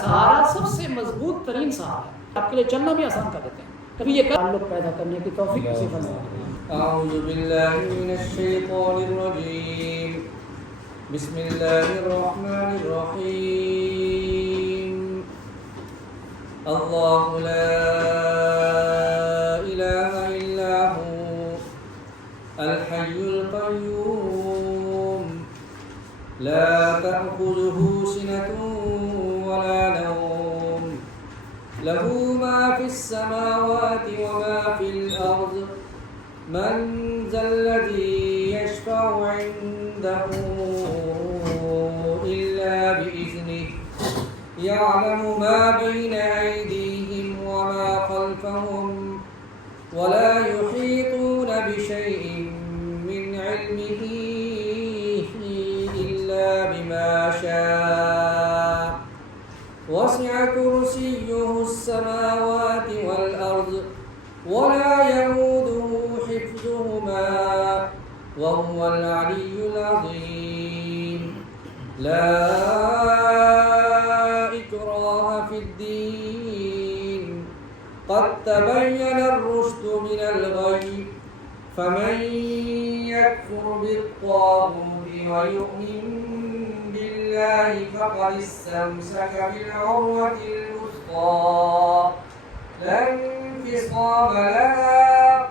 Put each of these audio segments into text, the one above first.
سہارا سب سے مضبوط ترین سہارا ہے، آپ کے لیے چلنا بھی آسان کر دیتے ہیں۔ کبھی یہ تعلق پیدا کرنے کی توفیق نصیب فرمائے۔ اعوذ باللہ من الشیطان الرجیم، بسم اللہ الرحمن الرحیم، اللہ لا الہ الا ہو الحی القیوم لا تأخذه سنة ولا نوم له ما في السماوات وما في الأرض من ذا الذي يشفع عنده إلا بإذنه يعلم ما بين أيديهم وما خلفهم ولا يحيطون بشيء من علمه إلا بما شاء وسع كرسيه السماوات والأرض ولا يئوده حفظهما وهو العلي العظيم لا إكراه في الدين قد تبين الرشد من الغي فمن يكفر بالطاغوت ويؤمن بالله فقد استمسك بالعروة الوثقى لا انفصام لها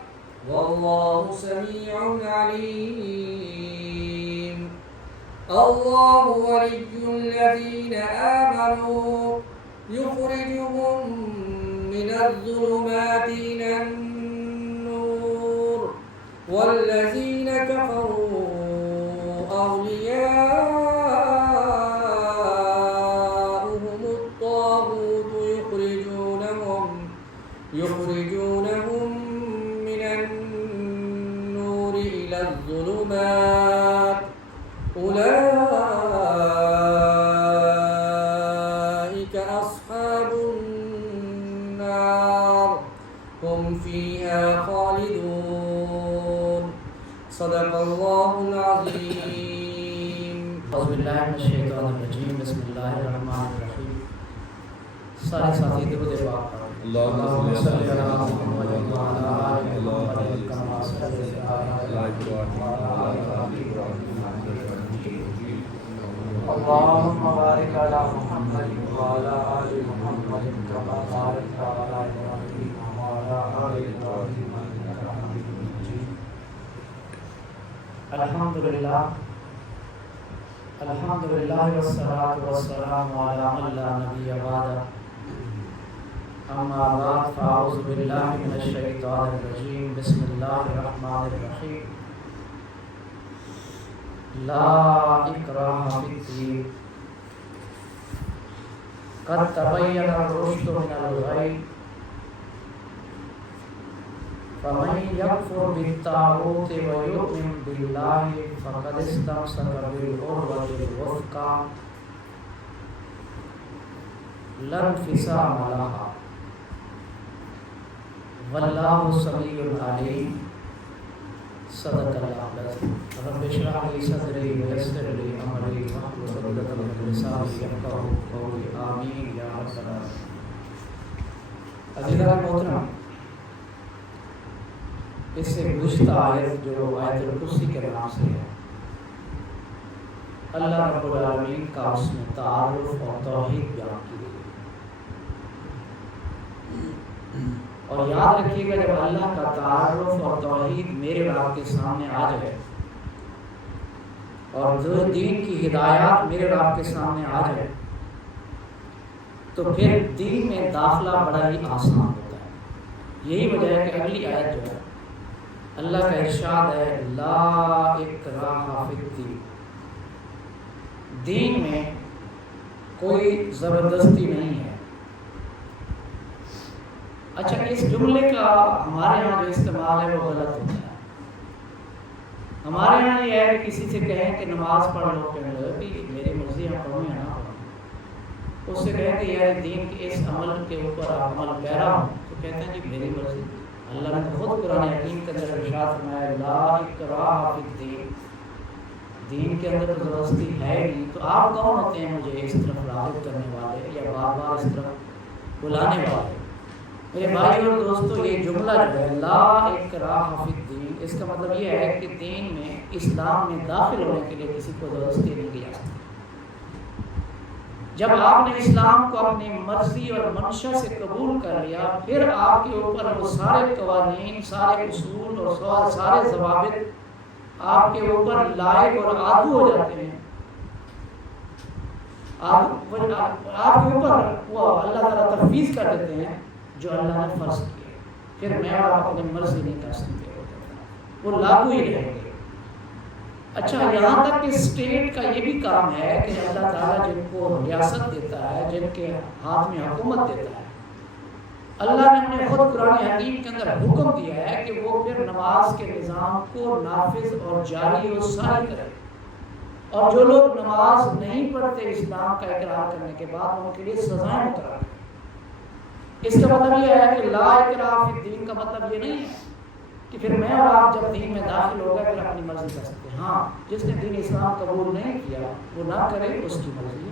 والله سميع عليم الله ولي الذين آمنوا يخرجهم من الظلمات إلى النور والذين كفروا أولياؤهم الطاغوت يخرجونهم من النور إلى الظلمات أولئك أصحاب النار هم فيها خالدون صدق الله العظيم اعوذ باللہ من الشیطان الرجیم، بسم اللہ الرحمن الرحیم۔ سارے ساتھی درود پاک پڑھو۔ اللہم صلی علی محمد وعلی آل محمد کما صلیت علی ابراہیم وعلی آل ابراہیم انک حمید مجید۔ اللہم بارک علی محمد وعلی آل محمد کما بارکت علی ابراہیم وعلی آل ابراہیم انک حمید مجید۔ الحمدللہ الحمدللہ والصلاة والسلام علی من لا نبی بعدہ، اما بعد فاعوذ باللہ من الشیطان الرجیم، بسم اللہ الرحمن الرحیم۔ لا اکراہ فی الدین قد تبین الرشد من الغی فمن یکفر بالطاغوت ویؤمن باللہ فقد استمسک بالعروۃ الوثقی لا انفصام لها واللہ سمیع علیم صدق اللہ العظیم۔ رب اشرح لی صدری ویسر لی امری واحلل عقدۃ من لسانی یفقہوا قولی، آمین یا رب العالمین۔ عزیزان محترم، اس سے گزشتہ آیت جو آیت الکرسی کے نام سے ہے، اللہ رب العالمین کا اس میں تعارف اور توحید بیان کی گئی۔ اور یاد رکھیے گا، جب اللہ کا تعارف اور توحید میرے اور آپ کے سامنے آ جائے اور جو دین کی ہدایات میرے اور آپ کے سامنے آ جائے تو پھر دین میں داخلہ بڑا ہی آسان ہوتا ہے۔ یہی وجہ ہے کہ اگلی آیت جو ہے اللہ کا ارشاد ہے، لا اکراہ فی الدین، دین میں کوئی زبردستی نہیں ہے۔ اچھا، اس جملے کا ہمارے یہاں جو استعمال ہے وہ غلط ہوتا ہے۔ ہمارے یہاں یہ ہے کہ کسی سے کہیں کہ نماز پڑھ لو، کہنے لگے کہ میری مرضی ہے پڑھوں یا نہ پڑھوں۔ اس سے کہیں کہ یار دین کے اس عمل کے اوپر آپ عمل پیرا ہوں، تو کہتے ہیں جی میری مرضی۔ اللہ نے خود قرآن حکیم کے اندر ارشاد فرمایا، لا اکراہ فی الدین، دین کے اندر تو زبردستی ہے نہیں۔ تو آپ کون ہوتے ہیں مجھے اس طرف راغب کرنے والے یا بات بار بار اس طرف بلانے والے. میرے بھائی اور دوستو یہ جملہ جو ہے لا اکراہ فی الدین، اس کا مطلب یہ ہے کہ دین میں اسلام میں داخل ہونے کے لیے کسی کو زبردستی نہیں کی جا سکتی. جب آپ نے اسلام کو اپنی مرضی اور منشا سے قبول کر لیا پھر آپ کے اوپر وہ سارے قوانین، سارے اصول اور سارے ضوابط آپ کے اوپر لائق اور عادو ہو جاتے ہیں. آپ کے اوپر وہ اللہ تعالیٰ تفویض کر دیتے ہیں جو اللہ نے فرض کیا. پھر میں اور آپ اپنی مرضی نہیں کر سکتے، وہ لاگو ہی رہیں گے. اچھا، یہاں تک کہ اسٹیٹ کا یہ بھی کام ہے کہ اللہ تعالیٰ جن کو ریاست دیتا ہے، جن کے ہاتھ میں حکومت دیتا ہے، اللہ نے انہیں خود قرآن حکیم کے اندر حکم دیا ہے کہ وہ پھر نماز کے نظام کو نافذ اور جاری اور ساری کرے. اور جو لوگ نماز نہیں پڑھتے اسلام کا اقرار کرنے کے بعد ان کے لیے سزائیں مقرر کریں. اس کا مطلب یہ ہے کہ لا اکراہ فی الدین کا مطلب یہ نہیں ہے کہ پھر میں اور آپ جب دین میں داخل ہو گئے پھر اپنی مرضی کر سکتے ہیں. ہاں، جس نے دین اسلام قبول نہیں کیا وہ نہ کرے، اس کی مرضی.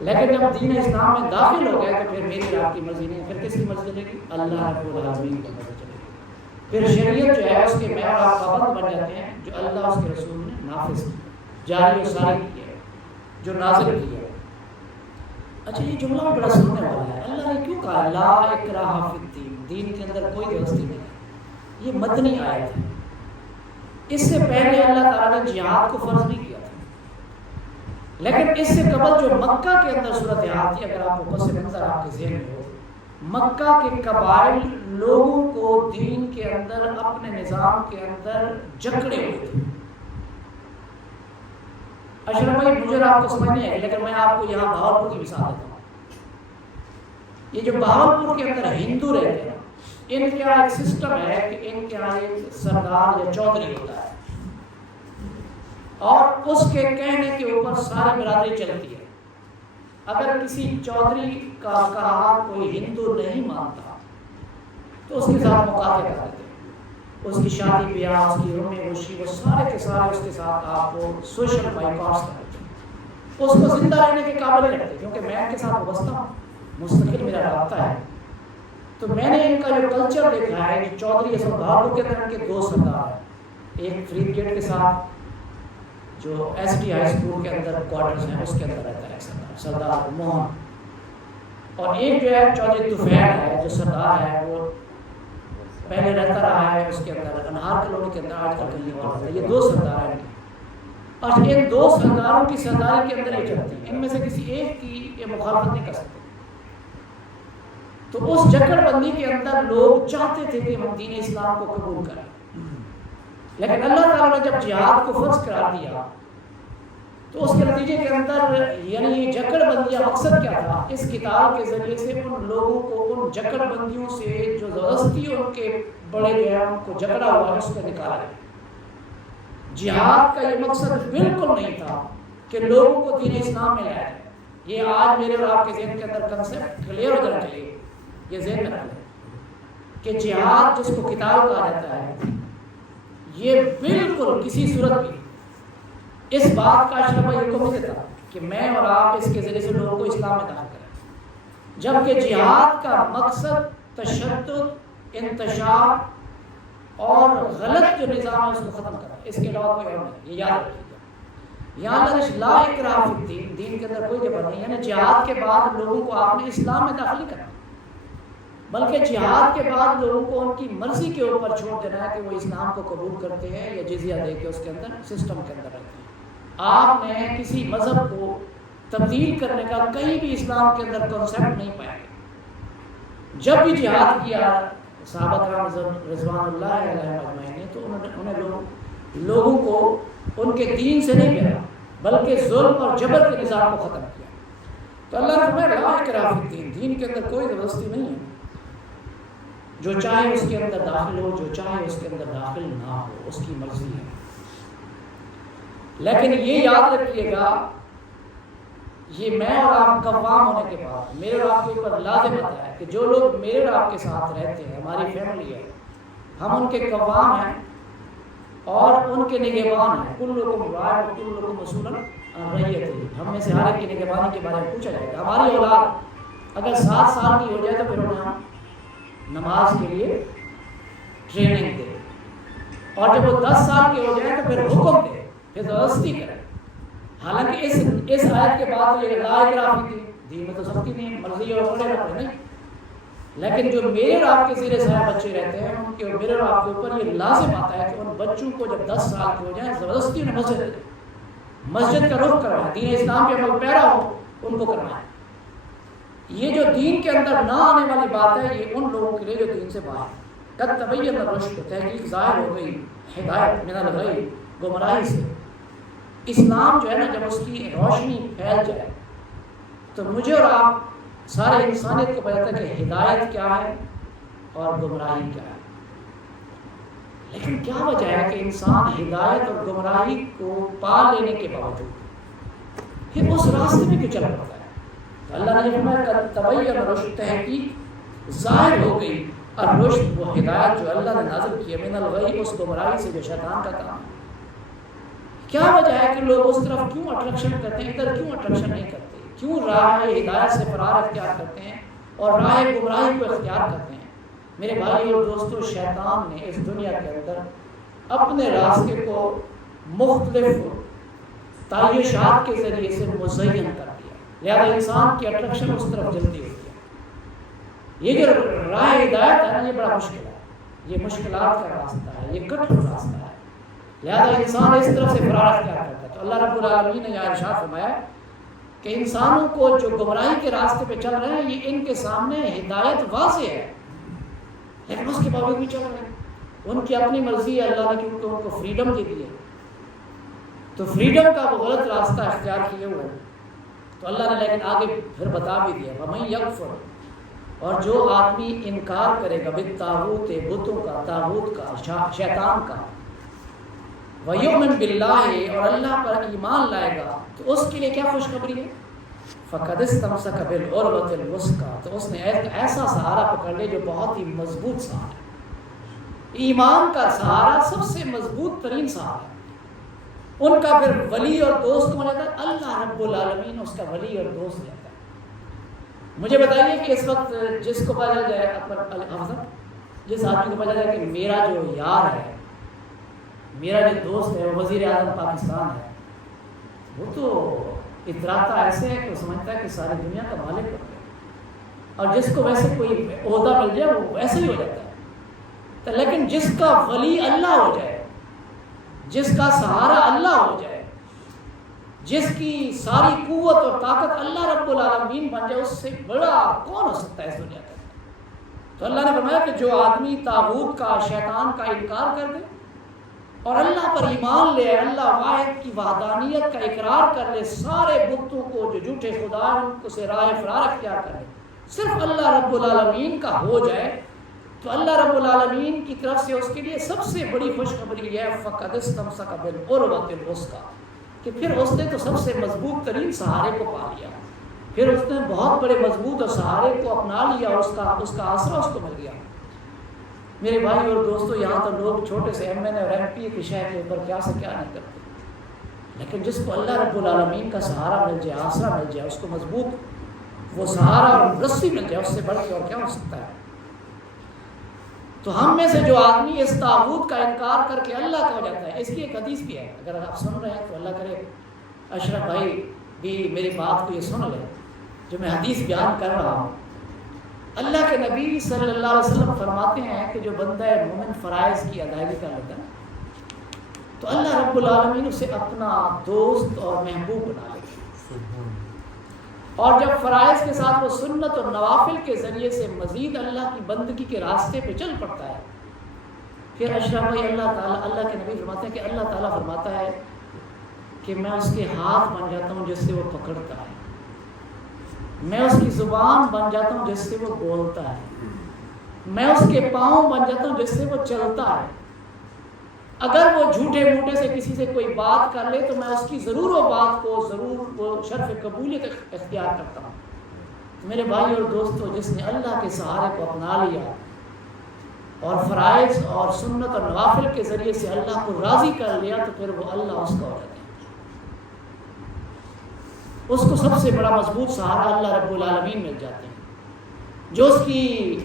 لیکن جب دین اسلام میں داخل ہو گئے تو پھر میری آپ کی مرضی نہیں، پھر کس کی مرضی چلے گی؟ اللہ رب العالمین کی مرضی چلے گی. پھر شریعت جو ہے اس کے میں اور آپ پابند بن جاتے ہیں جو اللہ اس کے رسول نے نافذ کی، جاری و ساری کی ہے، جو نازل کی ہے. اچھا، یہ جملہ بڑا سننے والا ہے. اللہ نے کیوں کہا لا اکراہ فی الدین؟ دین کے اندر کوئی زبردستی نہیں ہے. یہ مدنی آیت ہے. اس سے پہلے اللہ تعالیٰ نے جہاد کو فرض نہیں کیا تھا، لیکن اس سے قبل جو مکہ کے اندر صورتحال تھی، اگر آپ کو پس منظر آپ کے ذہن میں ہو، مکہ کے قبائل لوگوں کو دین کے اندر اپنے نظام کے اندر جکڑے ہوئے تھے. اشرف بھائی مجھے آپ کو سمجھنے ہے، لیکن میں آپ کو یہاں بہاولپور کی مثال دیتا ہوں. یہ جو بہاولپور کے اندر ہندو رہتے ہیں، ان کے یہاں ایک سسٹم ہے کہ ان کے یہاں ایک سردار یا چودھری ہوتا ہے اور اس کے کہنے کے اوپر ساری برادری چلتی ہے. اگر کسی چودھری کا کہا کوئی ہندو نہیں مانتا تو اس کے ساتھ مقاطع کر دیتے ہیں. اس کی شادی بیاہ، اس کی رومی خوشی، وہ سارے کے سارے اس کے ساتھ آپ کو سوشل بائیکاٹس کر دیتے ہیں. اس کو زندہ رہنے کے قابل نہیں رکھتے کیونکہ میں ان کے ساتھ وابستہ ہوں، مستقل میرا رابطہ ہے. تو میں نے ان کا جو کلچر دیکھا ہے کہ چودھری اصل بہاولپور کے اندر ان کے دو سردار ہیں. ایک فرید گیٹ کے ساتھ جو ایس ٹی ہائی اسکول کے اندر کوارٹرز ہیں اس کے اندر رہتا ہے سردار موہن، اور ایک جو ہے چودھری طفیل ہے جو سردار ہے، وہ پہلے رہتا رہا ہے اس کے اندر انہار کالونی کے اندر، آج تک کہیں اور رہتا ہے. یہ دو سردار ہیں. اور ان دو سرداروں کی سرداری کے اندر یہ چلتی ہے، ان میں سے کسی ایک کی یہ مخالفت نہیں کر سکتے. تو اس جکڑ بندی کے اندر لوگ چاہتے تھے کہ ہم دین اسلام کو قبول کریں، لیکن اللہ تعالیٰ نے جب جہاد کو فرض قرار دیا تو اس کے نتیجے کے اندر یعنی یہ جکڑ بندیاں مقصد کیا تھا؟ اس کتاب کے ذریعے سے ان لوگوں کو ان جکڑ بندیوں سے جو زبردستی ان کے بڑے جو ہے ان کو جکڑا ہوا ہے اس کو نکالا ہے. جہاد کا یہ مقصد بالکل نہیں تھا کہ لوگوں کو دین اسلام میں لایا جائے. یہ آج میرے اور آپ کے ذہن کے اندر کنسیپٹ کلیئر ہو جانا چاہیے. یہ ذہن میں رکھ لیں کہ جہاد جس کو کتاب کہا جاتا ہے یہ بالکل کسی صورت بھی اس بات کا اشرف بھائی حکم نہیں دیتا کہ میں اور آپ اس کے ذریعے سے لوگوں کو اسلام میں داخل کریں، جبکہ جہاد کا مقصد تشدد، انتشار اور غلط جو نظام ہے اس کو ختم کرنا، اس کے علاوہ کوئی اور نہیں. یہ یاد رکھیے گا. یہاں اللہ لا اکراہ فی الدین، دین کے اندر کوئی جبر نہیں. یعنی جہاد کے بعد لوگوں کو آپ نے اسلام میں داخل نہیں کرنا، بلکہ جہاد کے بعد لوگوں کو ان کی مرضی کے اوپر چھوڑ دینا ہے کہ وہ اسلام کو قبول کرتے ہیں یا جزیہ دے کے اس کے اندر سسٹم کے اندر رہتے ہیں. آپ نے کسی مذہب کو تبدیل کرنے کا کہیں بھی اسلام کے اندر کنسیپٹ نہیں پایا. جب بھی جہاد کیا صحابہ کرام رضوان اللہ علیہم اجمعین نے، تو انہیں لوگوں کو ان کے دین سے نہیں پھیرا بلکہ ظلم اور جبر کے نظام کو ختم کیا. تو اللہ نے فرمایا لا اکراہ فی الدین، دین کے اندر کوئی زبردستی نہیں ہے. جو چاہے اس کے اندر داخل ہو، جو چاہے اس کے اندر داخل نہ ہو، اس کی مرضی ہے. لیکن یہ یاد رکھیے گا، یہ میں اور آپ قوام ہونے کے بعد میرے اور آپ کے اوپر لازم آتا ہے کہ جو لوگ میرے اور آپ کے ساتھ رہتے ہیں، ہماری فیملی ہے، ہم ان کے قوام ہیں اور ان کے نگہبان ہیں. کلکم راع وکلکم مسئول عن رعیتہ، ہم میں سے ہر ایک کی نگہبانی کے بارے میں پوچھا جائے گا. ہماری اولاد اگر 7 سال کی ہو جائے تو پھر انہیں ہم نماز کے لیے ٹریننگ دے، اور جب وہ 10 سال کے ہو جائے تو پھر حکم دے، پھر زبردستی کرے۔ حالانکہ اس آیت کے بعد یہ لا اکراہ فی الدین، دین میں تو سختی نہیں، مرضی اور پڑھے نہ پڑھے نہیں، لیکن جو میرے اور آپ کے زیر سایہ بچے رہتے ہیں ان کے میرے اور آپ کے اوپر یہ لازم آتا ہے کہ ان بچوں کو جب 10 سال کے ہو جائیں زبردستی انہیں مسجد کا رخ کروائیں، دین اسلام کے عمل پیرا ہو ان کو کروائیں۔ یہ جو دین کے اندر نہ آنے والی بات ہے یہ ان لوگوں کے لیے جو دین سے باہر، قد تبین الرشد، تحقیق ظاہر ہو گئی ہدایت من الغی، گمراہی سے۔ اسلام جو ہے نا جب اس کی روشنی پھیل جائے تو مجھے اور آپ سارے انسانیت کو پتہ چلتا ہے کہ ہدایت کیا ہے اور گمراہی کیا ہے۔ لیکن کیا وجہ ہے کہ انسان ہدایت اور گمراہی کو پا لینے کے باوجود پھر اس راستے میں کیوں چل پڑتا ہے؟ تو اللہ نے فرمایا قد تبین الرشد، تحقیق ظاہر ہو گئی الرشد، وہ ہدایت جو اللہ نے نازل کی ہے، من الغی، اس گمراہی سے جو شیطان کا کام ہے۔ کیا وجہ ہے کہ لوگ اس طرف کیوں اٹریکشن کرتے ہیں، ادھر کیوں اٹریکشن نہیں کرتے، کیوں راہ ہدایت سے فرار اختیار کرتے ہیں اور راہ گمراہی کو اختیار کرتے ہیں؟ میرے بھائی اور دوستو، شیطان نے اس دنیا کے اندر اپنے راستے کو مختلف تعیشات کے ذریعے سے مزین کر دیا، لہذا انسان کی اٹریکشن اس طرف جلدی ہوتی ہے۔ یہ جو راہ ہدایت ہے نا یہ بڑا مشکل ہے، یہ مشکلات کا راستہ ہے، یہ کٹھن راستہ ہے، لہذا انسان اس طرف سے فرار اختیار کرتا ہے۔ تو اللہ رب العالمین نے یہاں ارشاد فرمایا کہ انسانوں کو جو گمراہی کے راستے پہ چل رہے ہیں یہ ان کے سامنے ہدایت واضح ہے، لیکن اس کے باوجود بھی چل رہے ہیں، ان کی اپنی مرضی ہے، اللہ نے کیونکہ ان کو فریڈم دے دی ہے، تو فریڈم کا وہ غلط راستہ اختیار کیے ہوئے ہیں۔ تو اللہ نے لیکن آگے پھر بتا بھی دیا وَمَن یکفر، اور جو آدمی انکار کرے گا بالطاغوت، بتوں کا، طاغوت کا، شیطان کا، وَيُؤْمِنْ بِاللَّهِ، اور اللہ پر ایمان لائے گا، تو اس کے لیے کیا خوشخبری ہے؟ فَقَدِ اسْتَمْسَكَ بِالْعُرْوَةِ الْوُثْقَىٰ، تو اس نے ایک ایسا سہارا پکڑ لے جو بہت ہی مضبوط سہارا ہے۔ ایمان کا سہارا سب سے مضبوط ترین سہارا ہے، ان کا پھر ولی اور دوست کون رہتا ہے؟ اللہ رب العالمین اس کا ولی اور دوست رہتا ہے۔ مجھے بتائیے کہ اس وقت جس کو پتا جائے، جس آدمی کو پتا جائے کہ میرا جو یار ہے، میرا جو دوست ہے وہ وزیر اعظم پاکستان ہے، وہ تو اتراتا ایسے ہے کہ سمجھتا ہے کہ ساری دنیا کا مالک بن گیا، اور جس کو ویسے کوئی عہدہ مل جائے وہ ویسے ہی ہو جاتا ہے۔ تو لیکن جس کا ولی اللہ ہو جائے، جس کا سہارا اللہ ہو جائے، جس کی ساری قوت اور طاقت اللہ رب العالمین بن جائے، اس سے بڑا کون ہو سکتا ہے اس دنیا کا؟ تو اللہ نے فرمایا کہ جو آدمی طاغوت کا، شیطان کا انکار کر دے اور اللہ پر ایمان لے، اللہ واحد کی وحدانیت کا اقرار کر لے، سارے بتوں کو جو جھوٹے خدا ہیں ان کو سے راہ فرار اختیار کر لے، صرف اللہ رب العالمین کا ہو جائے، تو اللہ رب العالمین کی طرف سے اس کے لیے سب سے بڑی خوشخبری ہے فَقَدِ اسْتَمْسَكَ بِالْعُرْوَةِ الْوُثْقَىٰ، کہ پھر اس نے تو سب سے مضبوط ترین سہارے کو پا لیا، پھر اس نے بہت بڑے مضبوط اور سہارے کو اپنا لیا، اور اس کا آسرا اس کو مل گیا۔ میرے بھائی اور دوستو، یہاں تو لوگ چھوٹے سے ایم این اے اور ایم پی کے شہر کے اوپر کیا سے کیا نہیں کرتے، لیکن جس کو اللہ رب العالمین کا سہارا مل جائے، آسرا مل جائے، اس کو مضبوط وہ سہارا اور رسی مل جائے، اس سے بڑھ کے اور کیا ہو سکتا ہے؟ تو ہم میں سے جو آدمی اس طاغوت کا انکار کر کے اللہ کا ہو جاتا ہے، اس کی ایک حدیث بھی ہے، اگر آپ سن رہے ہیں تو اللہ کرے اشرف بھائی بھی میری بات کو یہ سن لیں جو میں حدیث بیان کر رہا ہوں۔ اللہ کے نبی صلی اللہ علیہ وسلم فرماتے ہیں کہ جو بندہ مومن فرائض کی ادائیگی کر لیتا ہے تو اللہ رب العالمین اسے اپنا دوست اور محبوب بنا لیتا ہے، اور جب فرائض کے ساتھ وہ سنت اور نوافل کے ذریعے سے مزید اللہ کی بندگی کے راستے پہ چل پڑتا ہے، پھر اشرف بھائی اللہ کے نبی فرماتے ہیں کہ اللہ تعالیٰ فرماتا ہے کہ میں اس کے ہاتھ بن جاتا ہوں جس سے وہ پکڑتا ہے، میں اس کی زبان بن جاتا ہوں جس سے وہ بولتا ہے، میں اس کے پاؤں بن جاتا ہوں جس سے وہ چلتا ہے، اگر وہ جھوٹے موٹے سے کسی سے کوئی بات کر لے تو میں اس کی ضرور وہ بات کو ضرور وہ شرف قبولیت اختیار کرتا ہوں۔ میرے بھائی اور دوستو، جس نے اللہ کے سہارے کو اپنا لیا اور فرائض اور سنت اور نوافل کے ذریعے سے اللہ کو راضی کر لیا تو پھر وہ اللہ اس کا ہو جاتا ہے، اس کو سب سے بڑا مضبوط سہارا اللہ رب العالمین مل جاتے ہیں۔ جو اس کی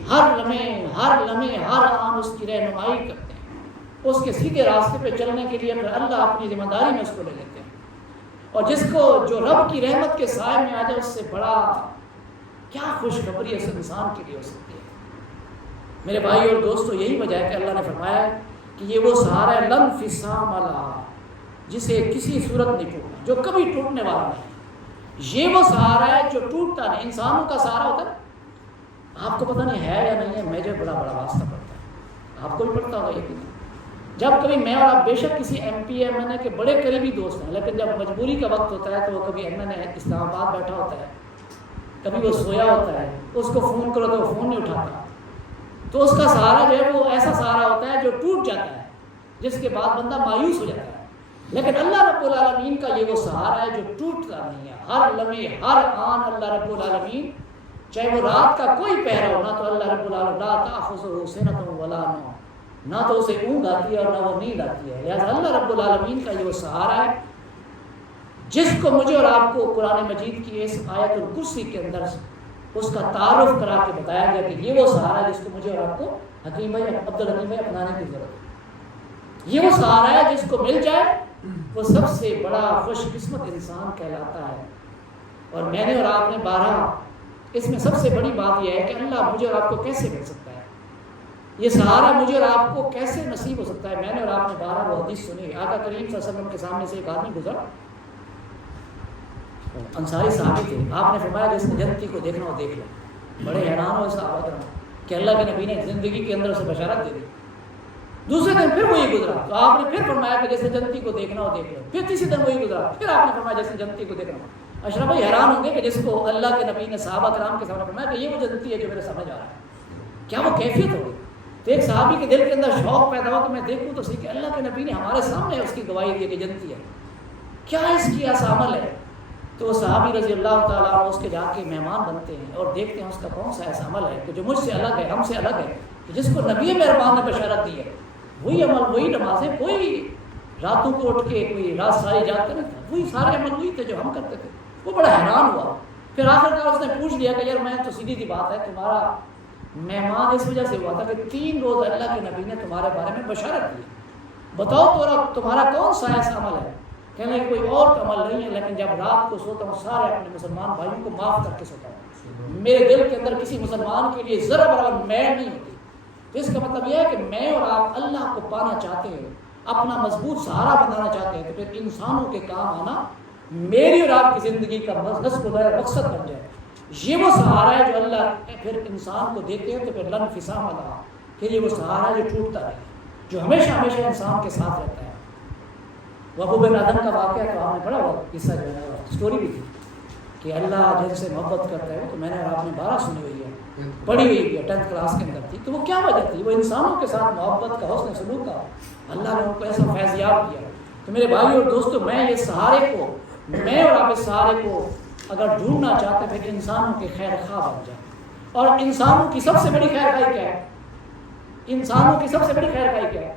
ہر لمحے ہر آن اس کی رہنمائی کرتے ہیں، اس کے سیدھے راستے پہ چلنے کے لیے پھر اللہ اپنی ذمہ داری میں اس کو لے لیتے ہیں، اور جس کو جو رب کی رحمت کے سائے میں آ جائے اس سے بڑا کیا خوشخبری اس انسان کے لیے ہو سکتی ہے۔ میرے بھائی اور دوستو، یہی وجہ ہے کہ اللہ نے فرمایا ہے کہ یہ وہ سہارا ہے لن فصام لہا، جسے کسی صورت نہیں ٹوٹنا، جو کبھی ٹوٹنے والا نہیں۔ یہ وہ سہارا ہے جو ٹوٹتا نہیں۔ انسانوں کا سہارا ہوتا ہے، آپ کو پتہ نہیں ہے یا نہیں ہے، مجھے بڑا واسطہ پڑتا ہے، آپ کو بھی پڑتا ہوگا یہ۔ جب کبھی میں اور آپ بے شک کسی ایم پی ایم این اے کے بڑے قریبی دوست ہیں، لیکن جب مجبوری کا وقت ہوتا ہے تو وہ کبھی ایم این اے اسلام آباد بیٹھا ہوتا ہے، کبھی وہ سویا ہوتا ہے، اس کو فون کرو تو وہ فون نہیں اٹھاتا، تو اس کا سہارا جو ہے وہ ایسا سہارا ہوتا ہے جو ٹوٹ جاتا ہے، جس کے بعد بندہ مایوس ہو جاتا ہے۔ لیکن اللہ رب العالمین کا یہ وہ سہارا ہے جو ٹوٹتا نہیں ہے، ہر لمحے ہر آن اللہ رب العالمین، چاہے وہ رات کا کوئی پہرا ہو، نہ تو اللہ رب العالمین لا تأخذہ سنۃ ولا نوم، نہ تو اسے اونگ آتی ہے اور نہ وہ نیند آتی ہے۔ لہٰذا اللہ رب العالمین کا یہ وہ سہارا ہے جس کو مجھے اور آپ کو قرآن مجید کی اس آیت الکرسی کے اندر اس کا تعارف کرا کے بتایا گیا کہ یہ وہ سہارا ہے جس کو مجھے اور آپ کو حکیم بھائی عبدالحکیم بھائی اپنانے کی ضرورت ہے۔ یہ وہ سہارا ہے جس کو مل جائے وہ سب سے بڑا خوش قسمت انسان کہلاتا ہے۔ اور میں نے اور آپ نے بارہا، اس میں سب سے بڑی بات یہ ہے کہ اللہ مجھے اور آپ کو کیسے مل سکتا ہے، یہ سہارا مجھے اور آپ کو کیسے نصیب ہو سکتا ہے۔ میں نے اور آپ نے بارہا وہ حدیث سنی، آقا کریم صلی اللہ علیہ وسلم کے سامنے سے ایک آدمی گزرا، انصاری صحابی تھے، آپ نے فرمایا جس نے جنتی کو دیکھنا ہو دیکھ لو۔ بڑے حیران ہوئے صحابہ کرام کہ اللہ کے نبی نے زندگی کے اندر اسے بشارت دے دی۔ دوسرے دن پھر وہی گزرا تو آپ نے پھر فرمایا کہ جیسے جنتی کو دیکھنا ہو دیکھ لو۔ پھر تیسرے دن وہی گزرا، پھر آپ نے فرمایا جیسے جنتی کو دیکھنا ہو۔ اشرف بھائی حیران ہوں گے کہ جس کو اللہ کے نبی نے صحابہ کرام کے سامنے فرمایا کہ یہ وہ جنتی ہے جو میرے سامنے جا رہا ہے، کیا وہ کیفیت ہوگی؟ تو ایک صحابی کے دل کے اندر شوق پیدا ہوا کہ میں دیکھوں تو صحیح کہ اللہ کے نبی نے ہمارے سامنے اس کی گواہی دی کہ جنتی ہے، کیا اس کی ایسا عمل ہے؟ تو وہ صحابی رضی اللہ تعالیٰ عنہ اس کے جا کے مہمان بنتے ہیں اور دیکھتے ہیں اس کا کون سا ایسا عمل ہے کہ جو مجھ سے الگ ہے، ہم سے الگ ہے، کہ جس کو نبی مہربان نے بشارت دی ہے، وہی عمل، وہی نمازیں، کوئی راتوں کو اٹھ کے کوئی رات ساری جاگتا نہیں تھا، وہی سارے عمل وہی تھے جو ہم کرتے تھے۔ وہ بڑا حیران ہوا، پھر آخر کار اس نے پوچھ لیا کہ یار میں تو سیدھی سی بات ہے، تمہارا مہمان اس وجہ سے ہوا تھا کہ 3 روز اللہ کے نبی نے تمہارے بارے میں بشارت دی، بتاؤ تو تمہارا کون سا ایسا عمل ہے؟ کہنے کہ کوئی اور عمل نہیں ہے، لیکن جب رات کو سوتا ہوں سارے اپنے مسلمان بھائیوں کو معاف کر کے سوتا ہوں، میرے دل کے اندر کسی مسلمان کے لیے ذرا برابر میل نہیں ہوتی۔ تو اس کا مطلب یہ ہے کہ میں اور آپ اللہ کو پانا چاہتے ہیں، اپنا مضبوط سہارا بنانا چاہتے ہیں، تو پھر انسانوں کے کام آنا میری اور آپ کی زندگی کا مقصد بن جائے۔ یہ وہ سہارا ہے جو اللہ پھر انسان کو دیتے ہیں، تو پھر لن فصام لہا، پھر یہ وہ سہارا ہے جو ٹوٹتا رہے، جو ہمیشہ ہمیشہ انسان کے ساتھ رہتا ہے۔ ابو بن آدم کا واقعہ تو آپ نے پڑھا ہوا، قصہ جو ہے اسٹوری بھی تھی کہ اللہ جن سے محبت کرتا ہے، تو میں نے اور آپ نے 12 سنی ہوئی ہے، پڑھی ہوئی ہے، 10th کلاس کے اندر تھی۔ تو وہ کیا وجہ تھی؟ وہ انسانوں کے ساتھ محبت کا، حسن سلوک کا، اللہ نے ان کو ایسا فیضیاب کیا۔ تو میرے بھائی اور دوستو، میں یہ سہارے کو، میں اور آپ اس سہارے کو اگر ڈھونڈنا چاہتے ہیں پھر انسانوں کے خیر خواہ بن جائیں۔ اور انسانوں کی سب سے بڑی خیر خواہی کیا ہے؟ انسانوں کی سب سے بڑی خیر خواہی کیا ہے؟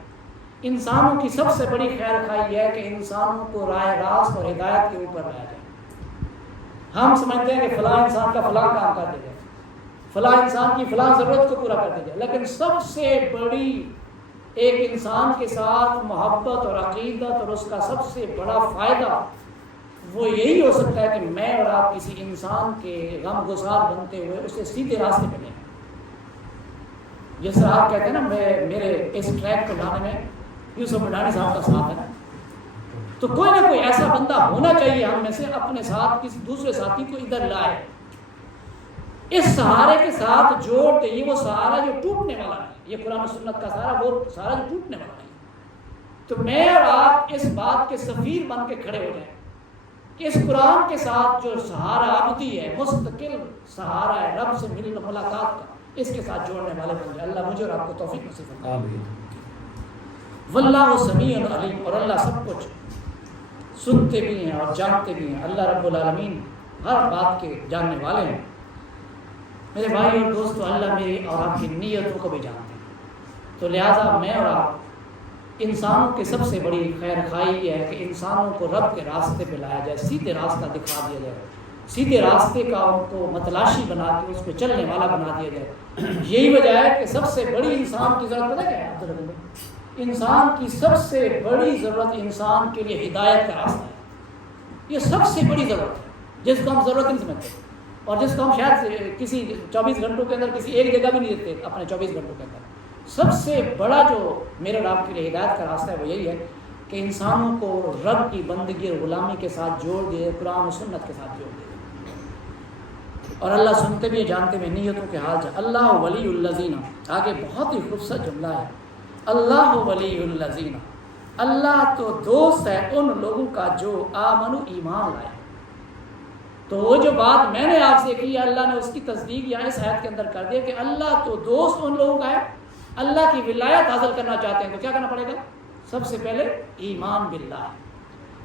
انسانوں کی سب سے بڑی خیر خواہی ہے کہ انسانوں کو راہ راست اور ہدایت کے اوپر لایا جائے۔ ہم سمجھتے ہیں کہ فلاں انسان کا فلاں کام کر دے جائے، فلاں انسان کی فلاں ضرورت کو پورا کر دے جائے، لیکن سب سے بڑی ایک انسان کے ساتھ محبت اور عقیدت اور اس کا سب سے بڑا فائدہ وہ یہی ہو سکتا ہے کہ میں اور آپ کسی انسان کے غم گسار بنتے ہوئے اسے سیدھے راستے پہ لیں۔ جس طرح آپ کہتے ہیں نا میرے اس ٹریک کو لانے میں یوسف مڈانی صاحب کا ساتھ ہے، تو کوئی نہ کوئی ایسا بندہ ہونا چاہیے ہم میں سے اپنے ساتھ کسی دوسرے ساتھی کو ادھر لائے، اس سہارے کے ساتھ جوڑ دے۔ یہ وہ سہارا جو ٹوٹنے والا ہے، یہ قرآن و سنت کا سہارا، وہ سہارا جو ٹوٹنے والا ہے۔ تو میں اور آپ اس بات کے سفیر بن کے کھڑے ہو جائیں کہ اس قرآن کے ساتھ جو سہارا ابدی ہے، مستقل سہارا ہے، رب سے ملنا ملاقات کا، اس کے ساتھ جوڑنے والے بن جائے۔ اللہ مجھے اور آپ کو توفیق نصیب فرمائے۔ آمین۔ واللہ سمیع علیم، اور اللہ سب کچھ سنتے بھی ہیں اور جانتے بھی ہیں۔ اللہ رب العالمین ہر بات کے جاننے والے ہیں۔ میرے بھائی اور دوستو، اللہ میری اور آپ کی نیتوں کو بھی جانتے ہیں، تو لہٰذا میں اور آپ انسانوں کی سب سے بڑی خیر خواہی یہ ہے کہ انسانوں کو رب کے راستے پہ لایا جائے، سیدھے راستہ دکھا دیا جائے، سیدھے راستے کا ان کو متلاشی بنا کے اس پہ چلنے والا بنا دیا جائے۔ یہی وجہ ہے کہ سب سے بڑی انسان کی ضرورت پتہ کیا ہے عبد الرحیم بھائی؟ انسان کی سب سے بڑی ضرورت انسان کے لیے ہدایت کا راستہ ہے۔ یہ سب سے بڑی ضرورت ہے جس کو ہم ضرورت نہیں سمجھتے، اور جس کو ہم شاید کسی 24 گھنٹوں کے اندر کسی ایک جگہ بھی نہیں دیتے اپنے 24 گھنٹوں کے اندر۔ سب سے بڑا جو میرے اور آپ کے لیے ہدایت کا راستہ ہے وہ یہی ہے کہ انسانوں کو رب کی بندگی اور غلامی کے ساتھ جوڑ دے، قرآن و سنت کے ساتھ جوڑ دے۔ اور اللہ سنتے بھی جانتے بھی نیتوں کے حال جا۔ اللہ ولی الذین، آگے بہت ہی خوبصورت جملہ ہے، اللہ ولی الذین، اللہ تو دوست ہے ان لوگوں کا جو آمنو ایمان لائے۔ تو وہ جو بات میں نے آپ سے کی اللہ نے اس کی تصدیق یہاں اس آیت کے اندر کر دیا کہ اللہ تو دوست ان لوگوں کا ہے، اللہ کی ولایت حاصل کرنا چاہتے ہیں تو کیا کرنا پڑے گا؟ سب سے پہلے ایمان باللہ۔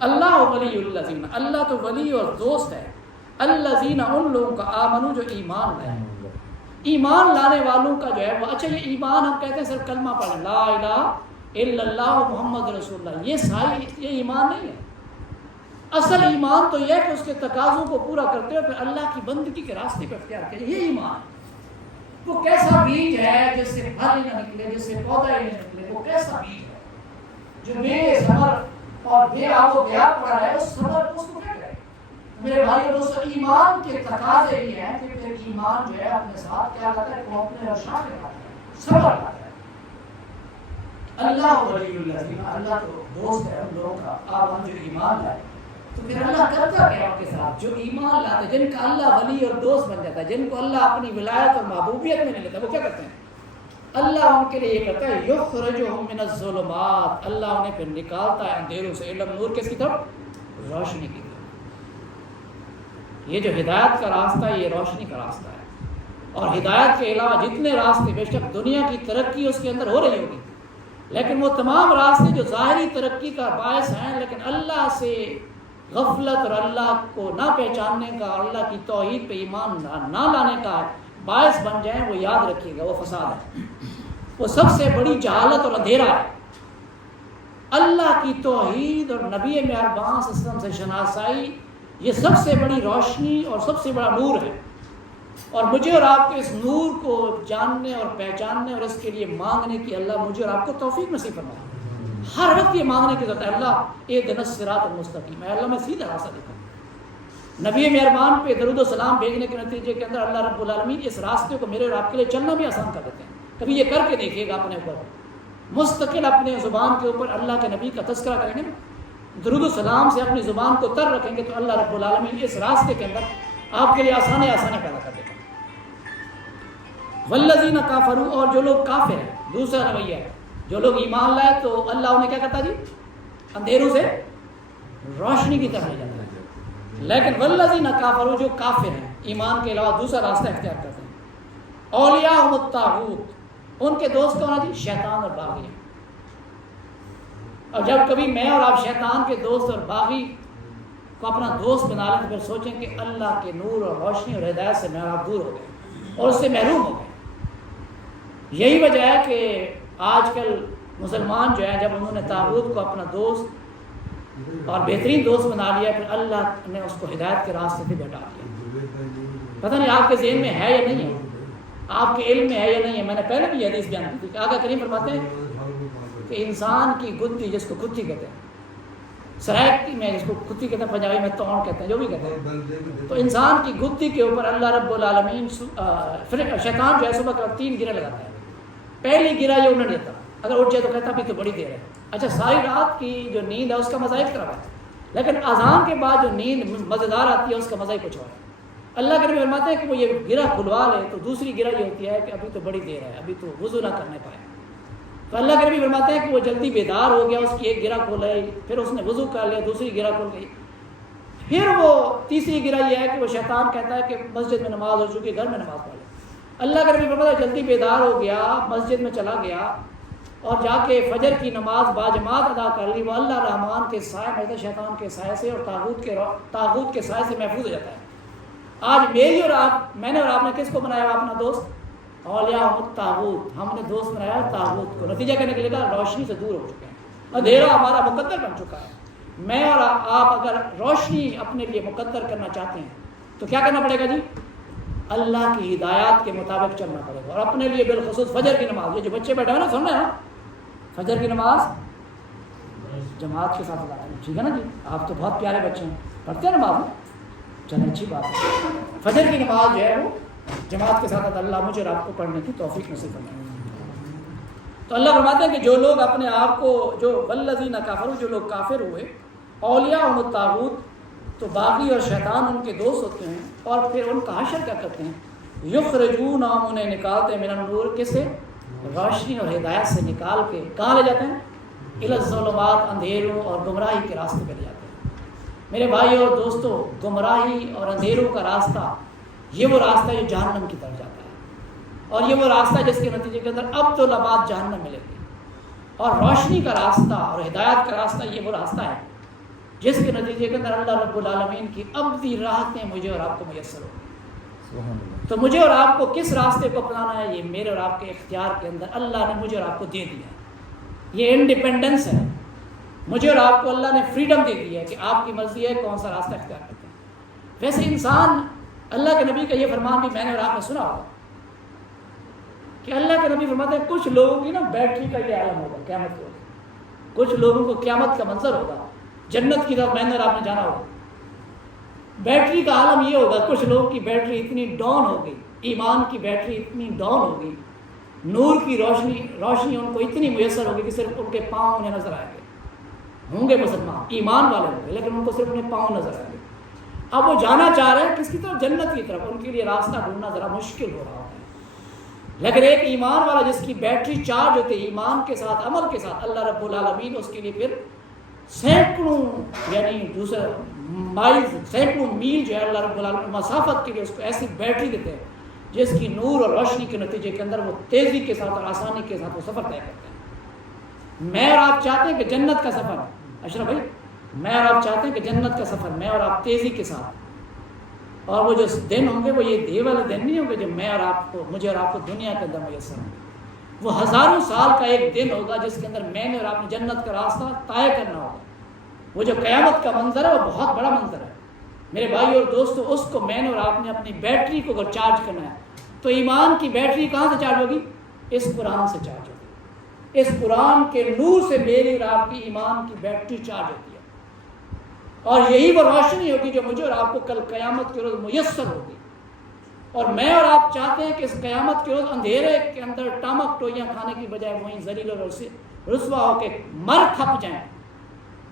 اللہ ولی الذین، اللہ تو ولی اور دوست ہے، الذین ان لوگوں کا آمنو جو ایمان لائے۔ ایمان لانے والوں کا جو ہے وہ، اچھا یہ ایمان ہم کہتے ہیں صرف کلمہ پڑھیں لا الہ الا اللہ محمد رسول اللہ، یہ ایمان نہیں ہے۔ اصل ایمان تو یہ ہے کہ اس کے تقاضوں کو پورا کرتے ہوئے پھر اللہ کی بندگی کے راستے کو اختیار کرے، یہ ایمان ہے۔ وہ کیسا بیج ہے جس سے پھل نہ نکلے، جس سے پودا ہی نہ نکلے، وہ کیسا بیج ہے جو بے ثمر اور بے آب و گیا پڑا ہے، اس ثمر اس کو کیا کرے؟ میرے بھائی اور دوستو، ایمان کے تقاضے یہ ہیں کہ پھر ایمان جو ہے اپنے ساتھ کیا کرتا ہے؟ وہ اپنے رشاں کے لاتا ہے، صبر لاتا ہے۔ اللہ ولی الذین، اللہ تو دوست ہے ان لوگوں کا آمن جو ایمان لائے۔ تو پھر اللہ کرتا کیا ان کے ساتھ؟ جو ایمان لاتے، جن کا اللہ ولی اور دوست بن جاتا ہے، جن کو اللہ اپنی ولایت اور محبوبیت میں نہیں لیتا، وہ کیا کرتے ہیں؟ اللہ ان کے لیے یہ کرتا ہے یخرجہم من الظلمات، اللہ انہیں پھر نکالتا ہے اندھیروں سے علم نور کس کی طرف؟ روشنی کی طرف۔ یہ جو ہدایت کا راستہ ہے یہ روشنی کا راستہ ہے، اور ہدایت کے علاوہ جتنے راستے، بے شک دنیا کی ترقی اس کے اندر ہو رہی ہوگی، لیکن وہ تمام راستے جو ظاہری ترقی کا باعث ہیں لیکن اللہ سے غفلت اور اللہ کو نہ پہچاننے کا، اللہ کی توحید پہ ایمان نہ لانے کا باعث بن جائیں، وہ یاد رکھیے گا وہ فساد ہے، وہ سب سے بڑی جہالت اور اندھیرا ہے۔ اللہ کی توحید اور نبی مہربان صلی اللہ علیہ وسلم سے شناسائی یہ سب سے بڑی روشنی اور سب سے بڑا نور ہے، اور مجھے اور آپ کے اس نور کو جاننے اور پہچاننے اور اس کے لیے مانگنے کی اللہ مجھے اور آپ کو توفیق نصیب فرمائے۔ ہر وقت یہ مانگنے کی ضرورت ہے، اللہ اہدنا الصراط المستقیم، اے اللہ میں سیدھا راستہ دکھا۔ نبی مہربان پہ درود و سلام بھیجنے کے نتیجے کے اندر اللہ رب العالمین اس راستے کو میرے اور آپ کے لیے چلنا بھی آسان کر دیتے ہیں۔ کبھی یہ کر کے دیکھیے گا اپنے اوپر، مستقل اپنے زبان کے اوپر اللہ کے نبی کا تذکرہ کریں گے، درود و سلام سے اپنی زبان کو تر رکھیں گے تو اللہ رب العالمین اس راستے کے اندر آپ کے لیے آسانی پیدا کر دے گا۔ والذین کافروا، اور جو لوگ کافر ہیں، دوسرا رویہ ہے، جو لوگ ایمان لائے تو اللہ انہیں کیا کرتا جی؟ اندھیروں سے روشنی کی طرف لے جاتا ہے، لیکن والذین کافروا، جو کافر ہیں، ایمان کے علاوہ دوسرا راستہ اختیار کرتے ہیں، اولیاءہم الطاغوت، ان کے دوست کون ہیں جی؟ شیطان اور باغی ہیں۔ اور جب کبھی میں اور آپ شیطان کے دوست اور باغی کو اپنا دوست بنا لیں تو پھر سوچیں کہ اللہ کے نور اور روشنی اور ہدایت سے میں اور آپ دور ہو گئے اور اس سے محروم ہو گئے۔ یہی وجہ ہے کہ آج کل مسلمان جو ہیں جب انہوں نے طاغوت کو اپنا دوست اور بہترین دوست بنا لیا پھر اللہ نے اس کو ہدایت کے راستے سے ہٹا دیا۔ پتہ نہیں آپ کے ذہن میں ہے یا نہیں ہے، آپ کے علم میں ہے یا نہیں ہے۔ میں نے پہلے بھی یہ حدیث بیان کی تھی کہ آقا کریم فرماتے ہیں کہ انسان کی گدی، جس کو کتی کہتے ہیں، سرائک میں جس کو کتی کہتے ہیں، پنجابی میں توڑ کہتے ہیں، جو بھی کہتے ہیں، تو انسان کی گدی کے اوپر اللہ رب العالمین شیطان جو ہے صبح کا 3 گرہ لگاتا ہے۔ پہلی گرہ یہ اٹھنے دیتا، اگر اٹھ جائے تو کہتا بھی تو بڑی دیر ہے۔ اچھا، ساری رات کی جو نیند ہے اس کا مزہ ایک طرح ہے، لیکن اذان کے بعد جو نیند مزیدار آتی ہے اس کا مزہ ہی کچھ اور ہے۔ اللہ کے نبی فرماتے ہیں کہ وہ یہ گرہ کھلوا لے تو دوسری گرہ یہ ہوتی ہے کہ ابھی تو بڑی دیر ہے، ابھی تو وضو نہ کرنے پائے۔ تو اللہ کے نبی فرماتے ہیں کہ وہ جلدی بیدار ہو گیا، اس کی ایک گرہ کھول گئی، پھر اس نے وضو کر لیا، دوسری گرہ کھل گئی، پھر وہ تیسری گرہ یہ ہے کہ وہ شیطان کہتا ہے کہ مسجد میں نماز ہو چکی، گھر میں نماز پڑھ لے۔ اللہ کا نبی فرماتا ہے جلدی بیدار ہو گیا، مسجد میں چلا گیا اور جا کے فجر کی نماز باجماعت ادا کر لی، وہ اللہ رحمان کے سائے میں شیطان کے سائے سے اور طاغوت کے سائے سے محفوظ ہو جاتا ہے۔ آج میری اور آپ، میں نے اور آپ نے کس کو بنایا اپنا دوست؟ اولیاء الطاغوت، ہم نے دوست بنایا طاغوت کو۔ نتیجہ کیا نکلے گا؟ روشنی سے دور ہو چکے ہیں، اندھیرا ہمارا مقدر بن چکا ہے۔ میں اور آپ اگر روشنی اپنے لیے مقدر کرنا چاہتے ہیں تو کیا کرنا پڑے گا جی؟ اللہ کی ہدایات کے مطابق چلنا پڑے گا، اور اپنے لیے بالخصوص فجر کی نماز، یہ جو بچے بیٹھے ہیں نا سن رہے ہیں نا، فجر کی نماز جماعت کے ساتھ ادا کریں، ٹھیک ہے نا جی؟ آپ تو بہت پیارے بچے ہیں، پڑھتے ہیں نماز، چلیں اچھی بات ہے۔ فجر کی نماز جو ہے وہ جماعت کے ساتھ اللہ مجھے اور آپ کو پڑھنے کی توفیق نصیب فرمائے۔ تو اللہ فرماتے ہیں کہ جو لوگ اپنے آپ کو، جو والذین کفروا، جو لوگ کافر ہوئے، اولیاء الطاغوت، تو باغی اور شیطان ان کے دوست ہوتے ہیں، اور پھر ان کا حشر کیا کرتے ہیں؟ یخرجون، انہیں نکالتے ہیں، من النور، کس سے؟ روشنی اور ہدایت سے نکال کے کہاں لے جاتے ہیں؟ الی الظلمات، اندھیروں اور گمراہی کے راستے پہ لے جاتے ہیں۔ میرے بھائی اور دوستو، گمراہی اور اندھیروں کا راستہ، یہ وہ راستہ ہے جو جہنم کی طرف جاتا ہے، اور یہ وہ راستہ ہے جس کے نتیجے کے اندر ابدالآباد جہنم ملے گی۔ اور روشنی کا راستہ اور ہدایت کا راستہ، یہ وہ راستہ ہے جس کے نتیجے کے اندر اللہ رب العالمین کی ابدی راحتیں مجھے اور آپ کو میسر ہوں۔ تو مجھے اور آپ کو کس راستے کو اپنانا ہے، یہ میرے اور آپ کے اختیار کے اندر اللہ نے مجھے اور آپ کو دے دیا ہے۔ یہ انڈیپینڈنس ہے، مجھے اور آپ کو اللہ نے فریڈم دے دی ہے کہ آپ کی مرضی ہے کون سا راستہ اختیار کرتے ہیں۔ ویسے انسان، اللہ کے نبی کا یہ فرمان بھی میں نے اور آپ نے سنا ہوگا کہ اللہ کے نبی فرماتے ہیں کچھ لوگوں کی نا بیٹری کا یہ عالم ہوگا قیامت کو، کچھ لوگوں کو قیامت کا منظر ہوگا، جنت کی طرف میں نے اور آپ نے جانا ہوگا، بیٹری کا عالم یہ ہوگا، کچھ لوگوں کی بیٹری اتنی ڈاؤن ہو گئی، ایمان کی بیٹری اتنی ڈاؤن ہو گئی، نور کی روشنی ان کو اتنی میسر ہوگی کہ صرف ان کے پاؤں انہیں نظر آئیں گے، ہوں گے مسلمان، ایمان والے ہوں گے، لیکن ان کو صرف اپنے پاؤں نظر آئیں گے۔ اب وہ جانا چاہ رہے ہیں کس کی طرف؟ جنت کی طرف، ان کے لیے راستہ ڈھونڈنا ذرا مشکل ہو رہا ہوتا ہے۔ لیکن ایک ایمان والا جس کی بیٹری چارج ہوتی ہے ایمان کے ساتھ، عمل کے ساتھ، اللہ رب العالمین اس کے لیے پھر سینکڑوں، یعنی دوسرے سینکڑوں میل جو ہے اللہ رب العالمین مسافت کے لیے اس کو ایسی بیٹری دیتے ہیں جس کی نور اور روشنی کے نتیجے کے اندر وہ تیزی کے ساتھ اور آسانی کے ساتھ وہ سفر طے کرتے ہیں۔ میں اور آپ چاہتے ہیں کہ جنت کا سفر، اشرف بھائی، میں اور آپ چاہتے ہیں کہ جنت کا سفر میں اور آپ تیزی کے ساتھ، اور وہ جو دن ہوں گے وہ یہ والے دن نہیں ہوں گے جو میں اور آپ کو، مجھے اور آپ کو دنیا کے اندر میسر ہوں گے، وہ ہزاروں سال کا ایک دن ہوگا جس کے اندر میں نے اور آپ نے جنت کا راستہ طے کرنا ہوگا۔ وہ جو قیامت کا منظر ہے وہ بہت بڑا منظر ہے میرے بھائی اور دوستو، اس کو میں نے اور آپ نے اپنی بیٹری کو اگر چارج کرنا ہے تو ایمان کی بیٹری کہاں سے چارج ہوگی؟ اس قرآن سے چارج ہوگی، اس قرآن کے نور سے میری اور آپ کی ایمان کی بیٹری چارج ہوتی ہے، اور یہی وہ روشنی ہوگی جو مجھے اور آپ کو کل قیامت کے روز میسر ہوگی۔ اور میں اور آپ چاہتے ہیں کہ اس قیامت کے روز اندھیرے کے اندر ٹامک ٹوئیاں کھانے کی بجائے وہیں ذلیل اور رسوا ہو کے مر کھپ جائیں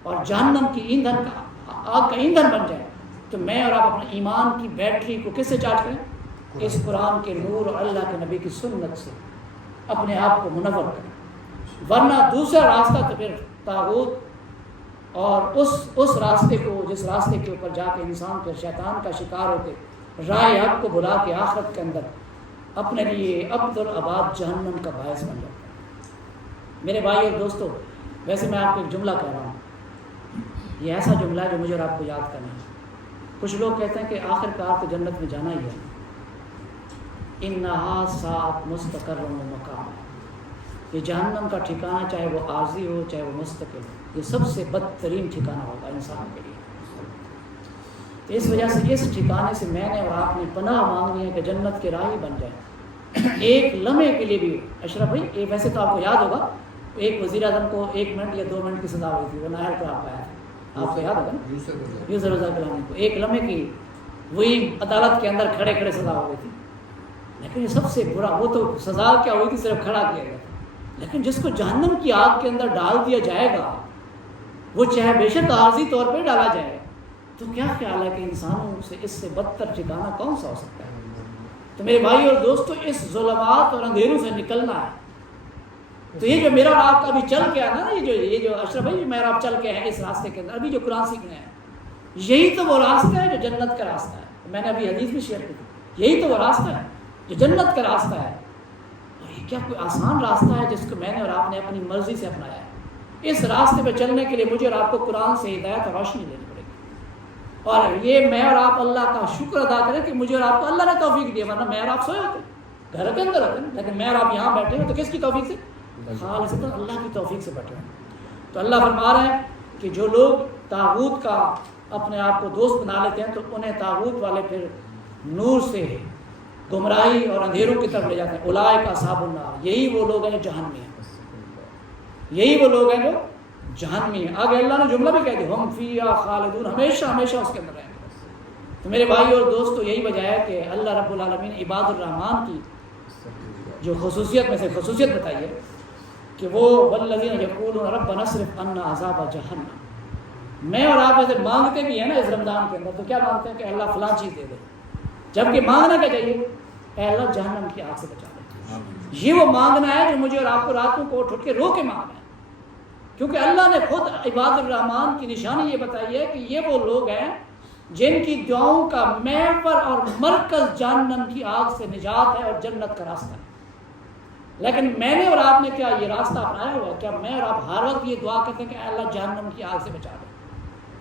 اور جہنم کی ایندھن کا، آگ کا ایندھن بن جائے، تو میں اور آپ اپنے ایمان کی بیٹری کو کس سے چارج کریں؟ اس قرآن کے نور اور اللہ کے نبی کی سنت سے اپنے آپ کو منور کریں، ورنہ دوسرا راستہ تو پھر طاغوت اور اس راستے کو، جس راستے کے اوپر جا کے انسان پھر شیطان کا شکار ہو کے رائے حق کو بھلا کے آخرت کے اندر اپنے لیے ابدالآباد جہنم کا باعث بن جاتا ہے۔ میرے بھائی اور دوستو، ویسے میں آپ کو ایک جملہ کہہ رہا ہوں، یہ ایسا جملہ ہے جو مجھے اور آپ کو یاد کرنا ہے۔ کچھ لوگ کہتے ہیں کہ آخر کار تو جنت میں جانا ہی ہے، انہا ساعت مستقر و مقام، یہ جہنم کا ٹھکانہ چاہے وہ عارضی ہو چاہے وہ مستقل ہو، یہ سب سے بدترین ٹھکانہ ہوگا انسان کے لیے۔ تو اس وجہ سے اس ٹھکانے سے میں نے اور آپ نے پناہ مانگنی ہے کہ جنت کے راہی بن جائیں۔ ایک لمحے کے لیے بھی، اشرف بھائی ویسے تو آپ کو یاد ہوگا ایک وزیر اعظم کو 1 منٹ یا 2 منٹ کی سزا ہوئی تھی، وہ نہر پر آپ آیا، آپ کو یاد ہوگا نا، یوسف رضا گیلانی کو 1 لمحے کی وہی عدالت کے اندر کھڑے کھڑے سزا ہو گئی تھی۔ لیکن یہ سب سے برا، وہ تو سزا کیا ہوئی تھی، صرف کھڑا کیا گیا تھا، لیکن جس کو جہنم کی آگ کے اندر ڈال دیا جائے گا، وہ چاہے بے شک عارضی طور پہ ڈالا جائے، تو کیا خیال ہے کہ انسانوں سے اس سے بدتر ٹھکانہ کون سا ہو سکتا ہے؟ تو میرے بھائی اور دوستو، اس ظلمات اور اندھیروں سے نکلنا ہے۔ تو یہ جو میرا اور آپ کا ابھی چل کے آنا نا، یہ جو اشرف بھائی میرا آپ چل کے ہیں اس راستے کے اندر، ابھی جو قرآن سیکھنے ہیں، یہی تو وہ راستہ ہے جو جنت کا راستہ ہے۔ میں نے ابھی حدیث بھی شیئر کی تھی، یہی تو وہ راستہ ہے جو جنت کا راستہ ہے۔ اور یہ کیا کوئی آسان راستہ ہے جس کو میں نے اور آپ نے اپنی مرضی سے اپنایا ہے؟ اس راستے پہ چلنے کے لیے مجھے اور آپ کو قرآن سے ہدایت اور روشنی لینی پڑے گی، اور یہ میں اور آپ اللہ کا شکر ادا کریں کہ مجھے اور آپ کو اللہ نے توفیق دیا، ورنہ میں اور آپ سوئے ہوتے، گھر کے اندر ہوتے نا، لیکن میں اور آپ یہاں بیٹھے ہیں تو کس کی توفیق سے؟ خالص اللہ کی توفیق سے بیٹھے ہیں۔ تو اللہ فرما رہے ہیں کہ جو لوگ طاغوت کا اپنے آپ کو دوست بنا لیتے ہیں تو انہیں طاغوت والے پھر نور سے گمراہی اور اندھیروں کی طرف لے جاتے ہیں. اولئک اصحاب النار، یہی وہ لوگ ہیں جو جہنمی ہیں، یہی وہ لوگ ہیں جو جہنمی ہیں. آگے اللہ نے جملہ بھی کہہ دیا ہم فیہا خالدون، ہمیشہ ہمیشہ اس کے اندر رہیں گے. تو میرے بھائی اور دوستو یہی وجہ ہے کہ اللہ رب العالمین نے عباد الرحمن کی جو خصوصیت میں سے خصوصیت بتائی ہے کہ وہ والذین یقولون ربنا اصرف عنا عذاب جہنم. میں اور آپ ایسے مانگتے بھی ہیں نا اس رمضان کے اندر، تو کیا مانگتے ہیں کہ اللہ فلاں چیز دے دے، جبکہ مانگنا کیا چاہیے، اے اللہ جہنم کی آگ سے بچا دے. یہ وہ مانگنا ہے جو مجھے اور آپ کو راتوں کو اٹھ کے رو کے مانگنا ہے، کیونکہ اللہ نے خود عباد الرحمن کی نشانی یہ بتائی ہے کہ یہ وہ لوگ ہیں جن کی دعاؤں کا محور اور مرکز جہنم کی آگ سے نجات ہے اور جنت کا راستہ ہے. لیکن میں نے اور آپ نے کیا یہ راستہ اپنایا ہوا ہے؟ کیا میں اور آپ ہر وقت یہ دعا کرتے ہیں کہ اللہ جہنم کی آگ سے بچا دے،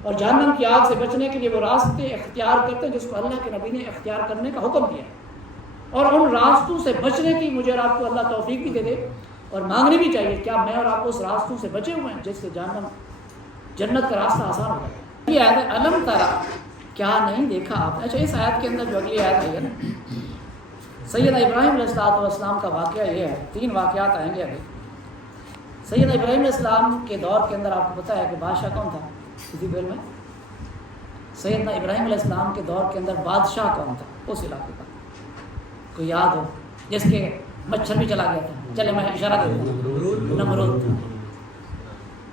اور جہنم کی آگ سے بچنے کے لیے وہ راستے اختیار کرتے ہیں جس کو اللہ کے نبی نے اختیار کرنے کا حکم دیا ہے، اور ان راستوں سے بچنے کی مجھے اور آپ کو اللہ توفیق بھی دے دے اور مانگنی بھی چاہیے. کیا میں اور آپ اس راستوں سے بچے ہوئے ہیں جس سے جہنم جنت کا راستہ آسان ہو جائے؟ یہ آیت ہے الم ترى، کیا نہیں دیکھا آپ نے. اچھا اس آیت کے اندر جو اگلی آیت آئی ہے نا، سیدنا ابراہیم علیہ السلام کا واقعہ یہ ہے. 3 واقعات آئیں گے ابھی. سیدنا ابراہیم علیہ السلام کے دور کے اندر آپ کو پتہ ہے کہ بادشاہ کون تھا کسی دور میں؟ سیدنا ابراہیم علیہ السلام کے دور کے اندر بادشاہ کون تھا اس علاقے کا؟ کوئی یاد ہو؟ جس کے مچھر بھی چلا گیا تھا، چلے میں اشارہ دے دوں، نمرود تھا.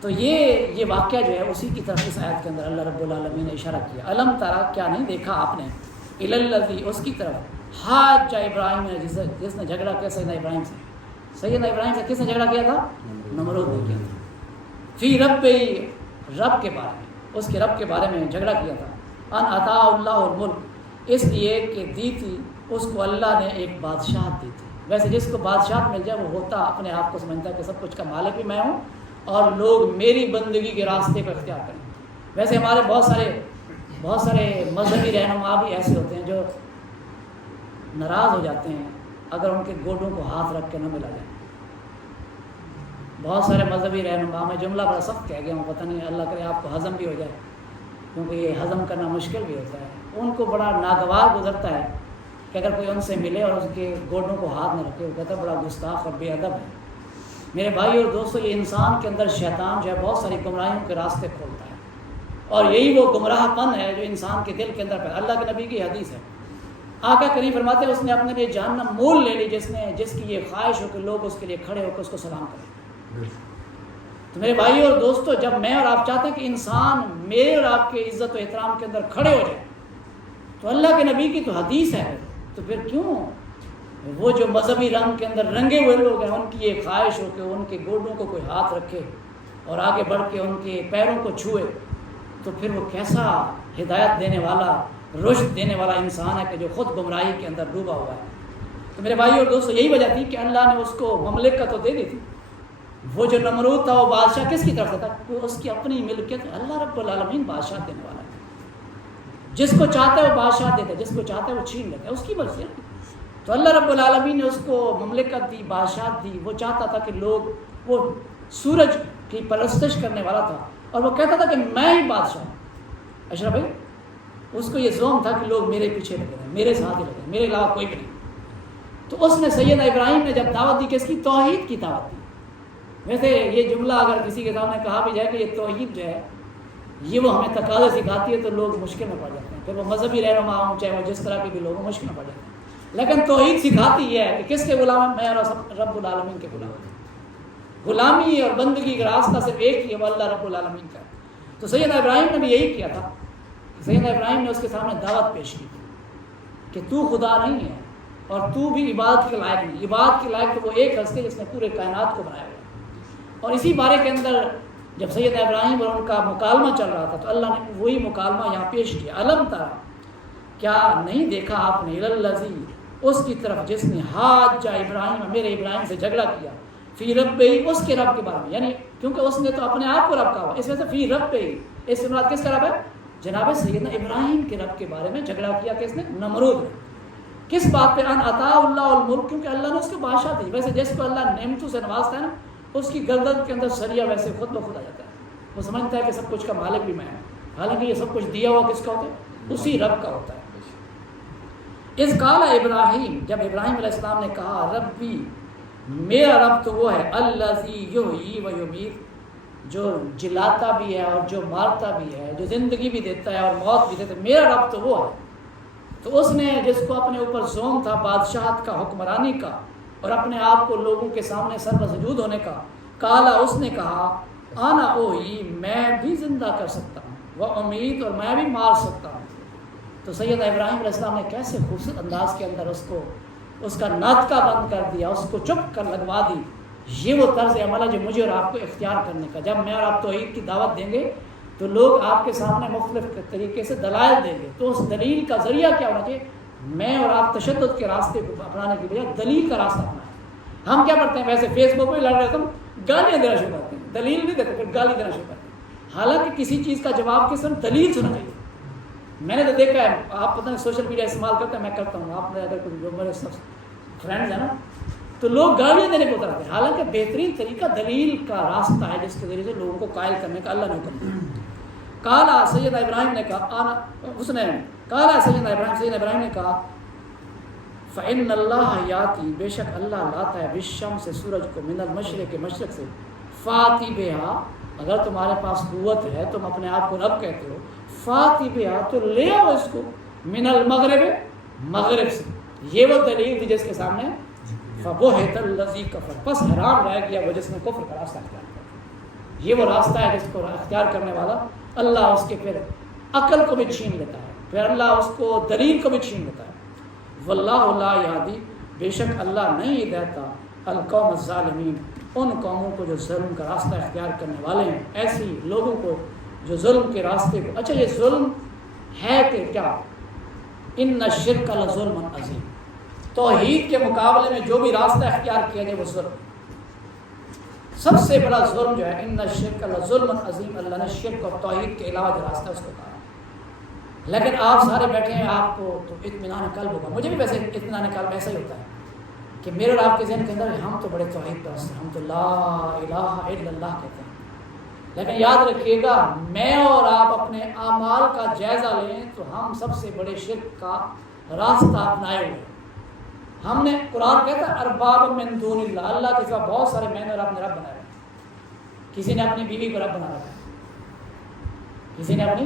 تو یہ واقعہ جو ہے اسی کی طرف اس آیت کے اندر اللہ رب العالمین نے اشارہ کیا. الم ترى، کیا نہیں دیکھا آپ نے، الی الذی، اس کی طرف، حاج ابراہیم نے، جس نے جھگڑا کیا سیدنا ابراہیم سے. سیدنا ابراہیم سے کس نے جھگڑا کیا تھا؟ نمرود نے کیا تھا. فی رب، رب کے بارے میں، اس کے رب کے بارے میں جھگڑا کیا تھا. ان عطا اللہ الملک، اس لیے کہ دی تھی اس کو اللہ نے ایک بادشاہت دی تھی. ویسے جس کو بادشاہت مل جائے وہ ہوتا اپنے آپ کو سمجھتا ہے کہ سب کچھ کا مالک بھی میں ہوں اور لوگ میری بندگی کے راستے کو اختیار کریں. ویسے ہمارے بہت سارے مذہبی رہنما بھی ایسے ہوتے ہیں جو ناراض ہو جاتے ہیں اگر ان کے گوڈوں کو ہاتھ رکھ کے نہ ملا جائے. بہت سارے مذہبی رہنما، میں جملہ بڑا سخت کہہ گیا ہوں، پتہ نہیں اللہ کرے آپ کو ہضم بھی ہو جائے، کیونکہ یہ ہضم کرنا مشکل بھی ہوتا ہے. ان کو بڑا ناگوار گزرتا ہے کہ اگر کوئی ان سے ملے اور اس کے گوڈوں کو ہاتھ نہ رکھے، وہ کہتا ہے بڑا گستاخ اور بے ادب ہے. میرے بھائی اور دوستو، یہ انسان کے اندر شیطان جو ہے بہت ساری گمراہیوں کے راستے کھولتا ہے، اور یہی وہ گمراہ پن ہے جو انسان کے دل کے اندر پیدا. اللہ کے نبی کی حدیث ہے، آقا کریم فرماتے ہیں اس نے اپنے لیے جہنم مول لے لی جس کی یہ خواہش ہو کہ لوگ اس کے لیے کھڑے ہو کے اس کو سلام کریں. تو میرے بھائی اور دوستو، جب میں اور آپ چاہتے ہیں کہ انسان میرے اور آپ کے عزت و احترام کے اندر کھڑے ہو جائے تو اللہ کے نبی کی تو حدیث ہے، تو پھر کیوں وہ جو مذہبی رنگ کے اندر رنگے ہوئے لوگ ہیں ان کی یہ خواہش ہو کہ ان کے گوڈوں کو کوئی ہاتھ رکھے اور آگے بڑھ کے ان کے پیروں کو چھوئے، تو پھر وہ کیسا ہدایت دینے والا، رشد دینے والا انسان ہے کہ جو خود گمراہی کے اندر ڈوبا ہوا ہے. تو میرے بھائی اور دوستو، یہی وجہ تھی کہ اللہ نے اس کو مملکت تو دے دی تھی. وہ جو نمرود تھا وہ بادشاہ کس کی طرف سے تھا؟ وہ اس کی اپنی ملکیت. اللہ رب العالمین بادشاہ دینے والا ہے، جس کو چاہتا ہے وہ بادشاہ دیتا ہے، جس کو چاہتا ہے وہ چھین لیتا ہے، اس کی مرضی ہے. تو اللہ رب العالمین نے اس کو مملکت دی، بادشاہت دی. وہ چاہتا تھا کہ لوگ، وہ سورج کی پرستش کرنے والا تھا اور وہ کہتا تھا کہ میں ہی بادشاہ ہوں. اشرف بھائی، اس کو یہ زوم تھا کہ لوگ میرے پیچھے لگے رہے، میرے ساتھ ہی لگے، میرے علاوہ کوئی بھی نہیں. تو اس نے سیدنا ابراہیم نے جب دعوت دی کہ اس کی توحید کی دعوت دی. ویسے یہ جملہ اگر کسی کے سامنے کہا بھی جائے کہ یہ توحید جو ہے یہ وہ ہمیں تقاضے سکھاتی ہے تو لوگ مشکل میں پڑ جاتے ہیں. پھر وہ مذہبی رہنما ہوں چاہے وہ جس طرح کے بھی لوگ مشکل میں پڑ جاتے ہیں. لیکن توحید سکھاتی یہ ہے کہ کس کے غلام ہیں؟ میں اور رب العالمین کے غلام ہیں. غلامی اور بندگی کا راستہ صرف ایک ہی ہے، وہ اللہ رب العالمین کا. تو سیدنا ابراہیم نے بھی یہی کیا تھا. سیدنا ابراہیم نے اس کے سامنے دعوت پیش کی کہ تو خدا نہیں ہے اور تو بھی عبادت کے لائق نہیں. عبادت کے لائق تو وہ ایک ہستی جس نے پورے کائنات کو بنایا ہوا. اور اسی بارے کے اندر جب سیدنا ابراہیم اور ان کا مکالمہ چل رہا تھا تو اللہ نے وہی مکالمہ یہاں پیش کیا. الم ترى، کیا نہیں دیکھا آپ نے، الی الذی، اس کی طرف جس نے حاج ابراہیم، میرے ابراہیم سے جھگڑا کیا، فی رب، اس کے رب کے بارے میں. یعنی کیونکہ اس نے تو اپنے آپ کو رب کہا ہوا، اس وجہ سے فی رب، اس سے مراد کس کا رب ہے؟ جناب سیدنا ابراہیم کے رب کے بارے میں جھگڑا کیا. کس نے؟ نمرود نے. کس بات پہ؟ ان عطا اللہ الملک، کیونکہ اللہ نے اس کو بادشاہ دی. ویسے جس کو اللہ نعمتوں سے نوازتا ہے نا اس کی گردن کے اندر سریا ویسے خود بخود آ جاتا ہے. وہ سمجھتا ہے کہ سب کچھ کا مالک بھی میں ہوں. حالانکہ یہ سب کچھ دیا ہوا کس کا ہوتا ہے؟ اسی رب کا ہوتا ہے۔ اس قال ابراہیم، جب ابراہیم علیہ السلام نے کہا ربی، میرا رب تو وہ ہے الذی یحیی و یمیت، جو جلاتا بھی ہے اور جو مارتا بھی ہے، جو زندگی بھی دیتا ہے اور موت بھی دیتا ہے، میرا رب تو وہ ہے۔ تو اس نے جس کو اپنے اوپر زوم تھا بادشاہت کا، حکمرانی کا، اور اپنے آپ کو لوگوں کے سامنے سر بسجود ہونے کا، کالا، اس نے کہا انا اوہی، میں بھی زندہ کر سکتا ہوں، وہ امید، اور میں بھی مار سکتا ہوں۔ تو سید ابراہیم علیہ السلام نے کیسے خوبصورت انداز کے اندر اس کا ناطقہ بند کر دیا، اس کو چپ کر لگوا دی۔ یہ وہ طرز عمل ہے جو مجھے اور آپ کو اختیار کرنے کا۔ جب میں اور آپ توحید کی دعوت دیں گے تو لوگ آپ کے سامنے مختلف طریقے سے دلائل دیں گے، تو اس دلیل کا ذریعہ کیا ہونا چاہیے؟ میں اور آپ تشدد کے راستے کو اپنانے کی بجائے دلیل کا راستہ اپنائیں۔ ہم کیا کرتے ہیں؟ ویسے فیس بک پہ لڑ رہے تو گالیاں دینا شروع کرتے ہیں، دلیل نہیں دیتے، پھر گالی دینا شروع کرتے ہیں۔ حالانکہ کسی چیز کا جواب کس طرح دلیل سنا چاہیے۔ میں نے تو دیکھا ہے، آپ پتہ نہیں سوشل میڈیا استعمال کرتے ہیں، میں کرتا ہوں، آپ نے اگر کوئی جو میرے سب فرینڈز ہیں نا، تو لوگ گالیاں دینے کو اترتے ہیں، حالانکہ بہترین طریقہ دلیل کا راستہ ہے جس کے ذریعے سے لوگوں کو قائل کرنے کا اللہ نے حکم دیا۔ کالا، سید ابراہیم نے کہا، اس نے کالا سید ابراہیم نے کہا فإن اللہ یاتی، بے شک اللہ لاتا ہے بالشمس، سے سورج کو، من المشرق، مشرق سے، فاتی بہا، اگر تمہارے پاس قوت ہے، تم اپنے آپ کو رب کہتے ہو، فاتی بہا، تو لے آؤ اس کو، من المغرب، مغرب سے۔ یہ وہ دلیل تھی جس کے سامنے فبہت الذی کفر، پس حیران رہ گیا وہ جس نے کفر کا راستہ اختیار کیا۔ یہ وہ راستہ ہے جس کو اختیار کرنے والا اللہ اس کے پھر عقل کو بھی چھین لیتا ہے، پھر اللہ اس کو دلیل کو بھی چھین لیتا ہے۔ واللہ لا یہدی، بے شک اللہ نہیں ہدایتا القوم الظالمین، ان قوموں کو جو ظلم کا راستہ اختیار کرنے والے ہیں، ایسی لوگوں کو جو ظلم کے راستے کو۔ اچھا، یہ ظلم ہے کہ کیا؟ ان الشرک لظلم عظیم، توحید کے مقابلے میں جو بھی راستہ اختیار کیا جائے وہ ظلم، سب سے بڑا ظلم جو ہے، ان الشرک لظلم عظیم، اللہ نے شرک اور توحید کے علاوہ جو راستہ اس کو کہا۔ لیکن آپ سارے بیٹھے ہیں، آپ کو تو اطمینان قلب ہوگا، مجھے بھی ویسے اطمینان قلب ایسا ہی ہوتا ہے کہ میرے اور آپ کے ذہن کے اندر ہم تو بڑے توحید پرست ہیں، ہم تو لا الہ الا اللہ کہتے ہیں۔ لیکن یاد رکھیے گا، میں اور آپ اپنے اعمال کا جائزہ لیں تو ہم سب سے بڑے شرک کا راستہ اپنائے ہوئے ہیں۔ ہم نے، قرآن کہتا ہے ارباب من دون اللہ، اللہ کے سوا بہت سارے میں نے اور آپ نے رب بنائے ہیں۔ کسی نے اپنی بیوی کو رب بنا رکھا ہے، کسی نے اپنی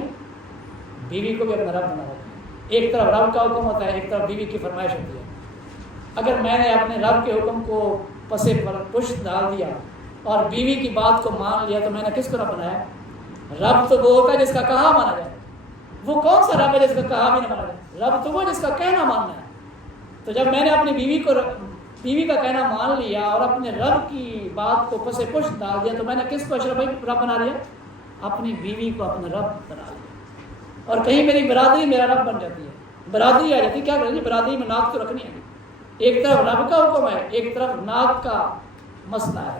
بیوی کو بھی اپنا رب بنا رکھا ہے۔ ایک طرف رب کا حکم ہوتا ہے، ایک طرف بیوی کی فرمائش ہوتی ہے۔ اگر میں نے اپنے رب کے حکم کو پسے پر پشت ڈال دیا اور بیوی کی بات کو مان لیا تو میں نے کس کو رب بنایا؟ رب تو وہ ہوتا ہے جس کا کہا مانا جائے۔ وہ کون سا رب ہے جس کا کہا بھی نہ مانا جائے؟ رب تو وہ جس کا کہنا ماننا ہے۔ تو جب میں نے اپنی بیوی کا کہنا مان لیا اور اپنے رب کی بات کو پسے پشت ڈال دیا تو میں نے کس کو اشرف رب بنا لیا؟ اپنی بیوی کو اپنا رب بنا لیا۔ اور کہیں میری برادری میرا رب بن جاتی ہے، برادری آ جاتی ہے، کیا کریں گے؟ برادری میں ناک تو رکھنی ہے، ایک طرف رب کا حکم ہے، ایک طرف ناک کا مسئلہ ہے۔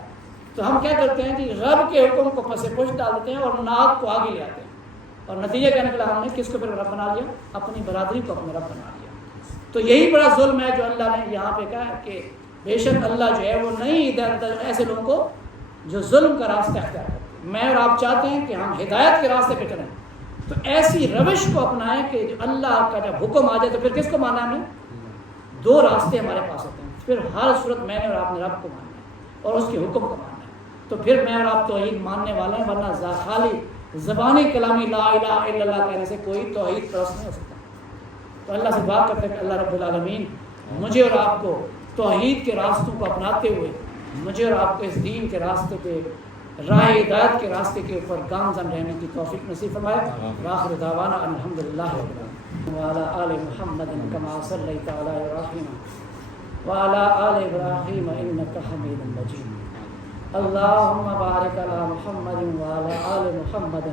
تو ہم کیا کرتے ہیں کہ رب کے حکم کو پسے پشت ڈال دیتے ہیں اور ناک کو آگے لے آتے ہیں، اور نتیجہ کیا نکلا؟ ہم نے کس کو پھر رب بنا لیا؟ اپنی برادری کو اپنا رب بنا لیا۔ تو یہی بڑا ظلم ہے جو اللہ نے یہاں پہ کہا ہے کہ بے شک اللہ جو ہے وہ نہیں ہدایت ایسے لوگوں کو جو ظلم کا راستہ اختیار کرتے ہیں۔ میں اور آپ چاہتے ہیں کہ ہم ہدایت کے راستے پہ چلیں، تو ایسی روش کو اپنائیں کہ جو اللہ کا جب حکم آ جائے تو پھر کس کو ماننا ہے؟ ہمیں دو راستے ہمارے پاس ہوتے ہیں، پھر ہر صورت میں نے اور آپ نے رب کو ماننا ہے اور اس کے حکم کو ماننا ہے، تو پھر میں اور آپ توحید ماننے والے ہیں، ورنہ خالی زبانی کلامی لا الہ الا اللہ کہنے سے کوئی توحید پرست نہیں ہو سکتا۔ تو اللہ سے دعا کرتے ہیں کہ اللہ رب العالمین مجھے اور آپ کو توحید کے راستوں کو اپناتے ہوئے مجھے اور آپ کو اس دین کے راستے پہ، راہ ہدایت کے راستے کے اوپر گامزن رہنے کی توفیق نصیب فرمائے۔ وآخر دعوانا ان الحمدللہ رب العالمین وعلی آل محمد کما صلیت علی ابراہیم وعلی آل ابراہیم انک حمید مجید۔ اللہم بارک علی محمد وعلی آل محمد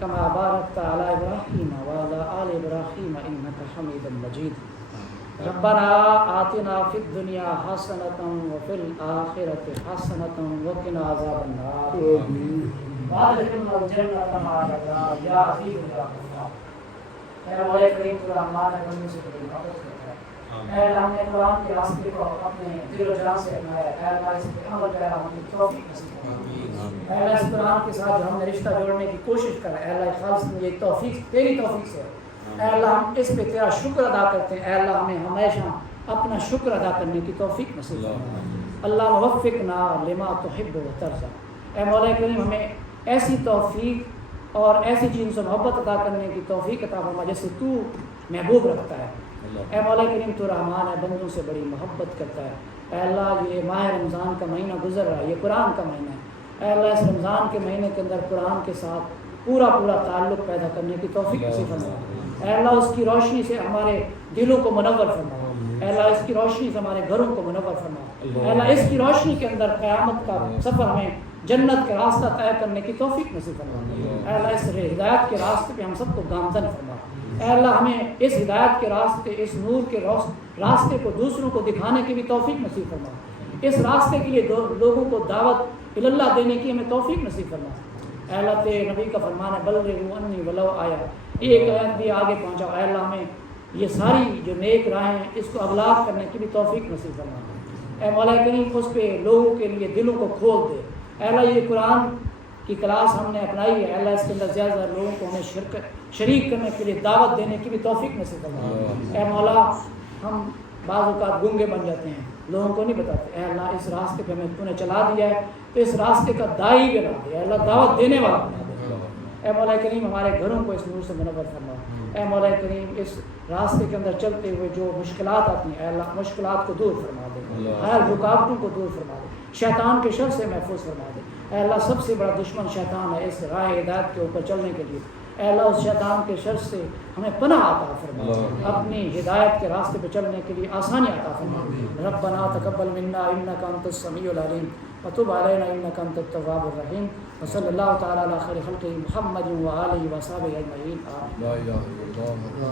کما بارکت علی ابراہیم وعلی آل ابراہیم انک حمید مجید۔ ربنا آتنا فی الدنیا حسنۃ وفی الآخرۃ حسنۃ وقنا عذاب النار وادخلنا الجنۃ مع الابرار یا عزیز یا غفار۔ اے مولا کریم تو رحمان ہے، بندوں سے بڑی محبت کرتا ہے، اے اللہ ہم نے قرآن کے راستے کو اپنے دل و جان سے اپنایا، اے اللہ اس پہ عمل کرنا ہم کی توفیق نصیب فرما۔ اے اللہ اس قرآن کے ساتھ جو ہم نے رشتہ جوڑنے کی کوشش کر رہے ہیں، اے اللہ خالص میں یہ توفیق تیری توفیق سے ہے۔ اے اللہ ہم اس پہ تیرا شکر ادا کرتے ہیں، اے اللہ ہمیں ہمیشہ اپنا شکر ادا کرنے کی توفیق نصیب فرما۔ اللہ وفقنا لما تحب و ترضى۔ اے مولا کریم ہمیں ایسی توفیق اور ایسی چیزوں سے محبت عطا کرنے کی توفیق عطا فرما جیسے تو محبوب رکھتا ہے۔ اے مولا کریم تو رحمان ہے، بندوں سے بڑی محبت کرتا ہے۔ اے اللہ یہ ماہ رمضان کا مہینہ گزر رہا ہے، یہ قرآن کا مہینہ ہے۔ اے اللہ اس رمضان کے مہینے کے اندر قرآن کے ساتھ پورا تعلق پیدا کرنے کی توفیق نصیب فرما۔ اے اللہ اس کی روشنی سے ہمارے دلوں کو منور فرما۔ اے اللہ اس کی روشنی سے ہمارے گھروں کو منور فرما۔ اے اللہ اس کی روشنی کے اندر قیامت کا سفر ہمیں جنت کے راستہ طے کرنے کی توفیق نصیب فرما۔ اے اللہ اس ہدایت کے راستے پہ ہم سب کو گامزن فرما۔ اے اللہ ہمیں اس ہدایت کے راستے، اس نور کے راستے کو دوسروں کو دکھانے کی بھی توفیق نصیب فرما۔ اس راستے کے لیے لوگوں کو دعوت اللہ دینے کی ہمیں توفیق نصیب فرما۔ اے اللہ تیرے نبی کا فرمان ہے بلغوا انی ولو آیا، ایک آیت بھی آگے پہنچاؤ۔ اے اللہ ہمیں یہ ساری جو نیک راہیں ہیں اس کو ابلاغ کرنے کی بھی توفیق نصیب فرما۔ اے مولا کریم اس پہ لوگوں کے لیے دلوں کو کھول دے۔ اے اللہ یہ قرآن کی کلاس ہم نے اپنائی ہے، اے اللہ اس کے اندر زیادہ زیادہ لوگوں کو ہمیں شریک کرنے کے لیے دعوت دینے کی بھی توفیق نصیب فرما۔ اے مولا ہم بعض اوقات گونگے بن جاتے ہیں، لوگوں کو نہیں بتاتے۔ اے اللہ اس راستے پہ ہمیں تو نے چلا دیا ہے تو اس راستے کا داعی بنا دے، اے اللہ دعوت دینے والا بنا دے۔ اے مولا کریم ہمارے گھروں کو اس نور سے منور فرما۔ اے مولا کریم اس راستے کے اندر چلتے ہوئے جو مشکلات آتی ہیں، اے اللہ مشکلات کو دور فرما دے، ہر رکاوٹوں کو دور فرما دے، شیطان کے شر سے محفوظ فرما دے۔ اے اللہ سب سے بڑا دشمن شیطان ہے اس راہ ہدایت کے اوپر چلنے کے لیے۔ اے اللہ اس شیطان کے شر سے ہمیں پناہ عطا فرما، اپنی ہدایت کے راستے پہ چلنے کے لیے آسانی عطا فرما۔ ربنا تقبل منا انک انت السمیع العلیم وتب علینا انک انت التواب الرحیم وصلی اللہ تعالی علی خیر خلقہ محمد و آلہ و صحبہ اجمعین آمین۔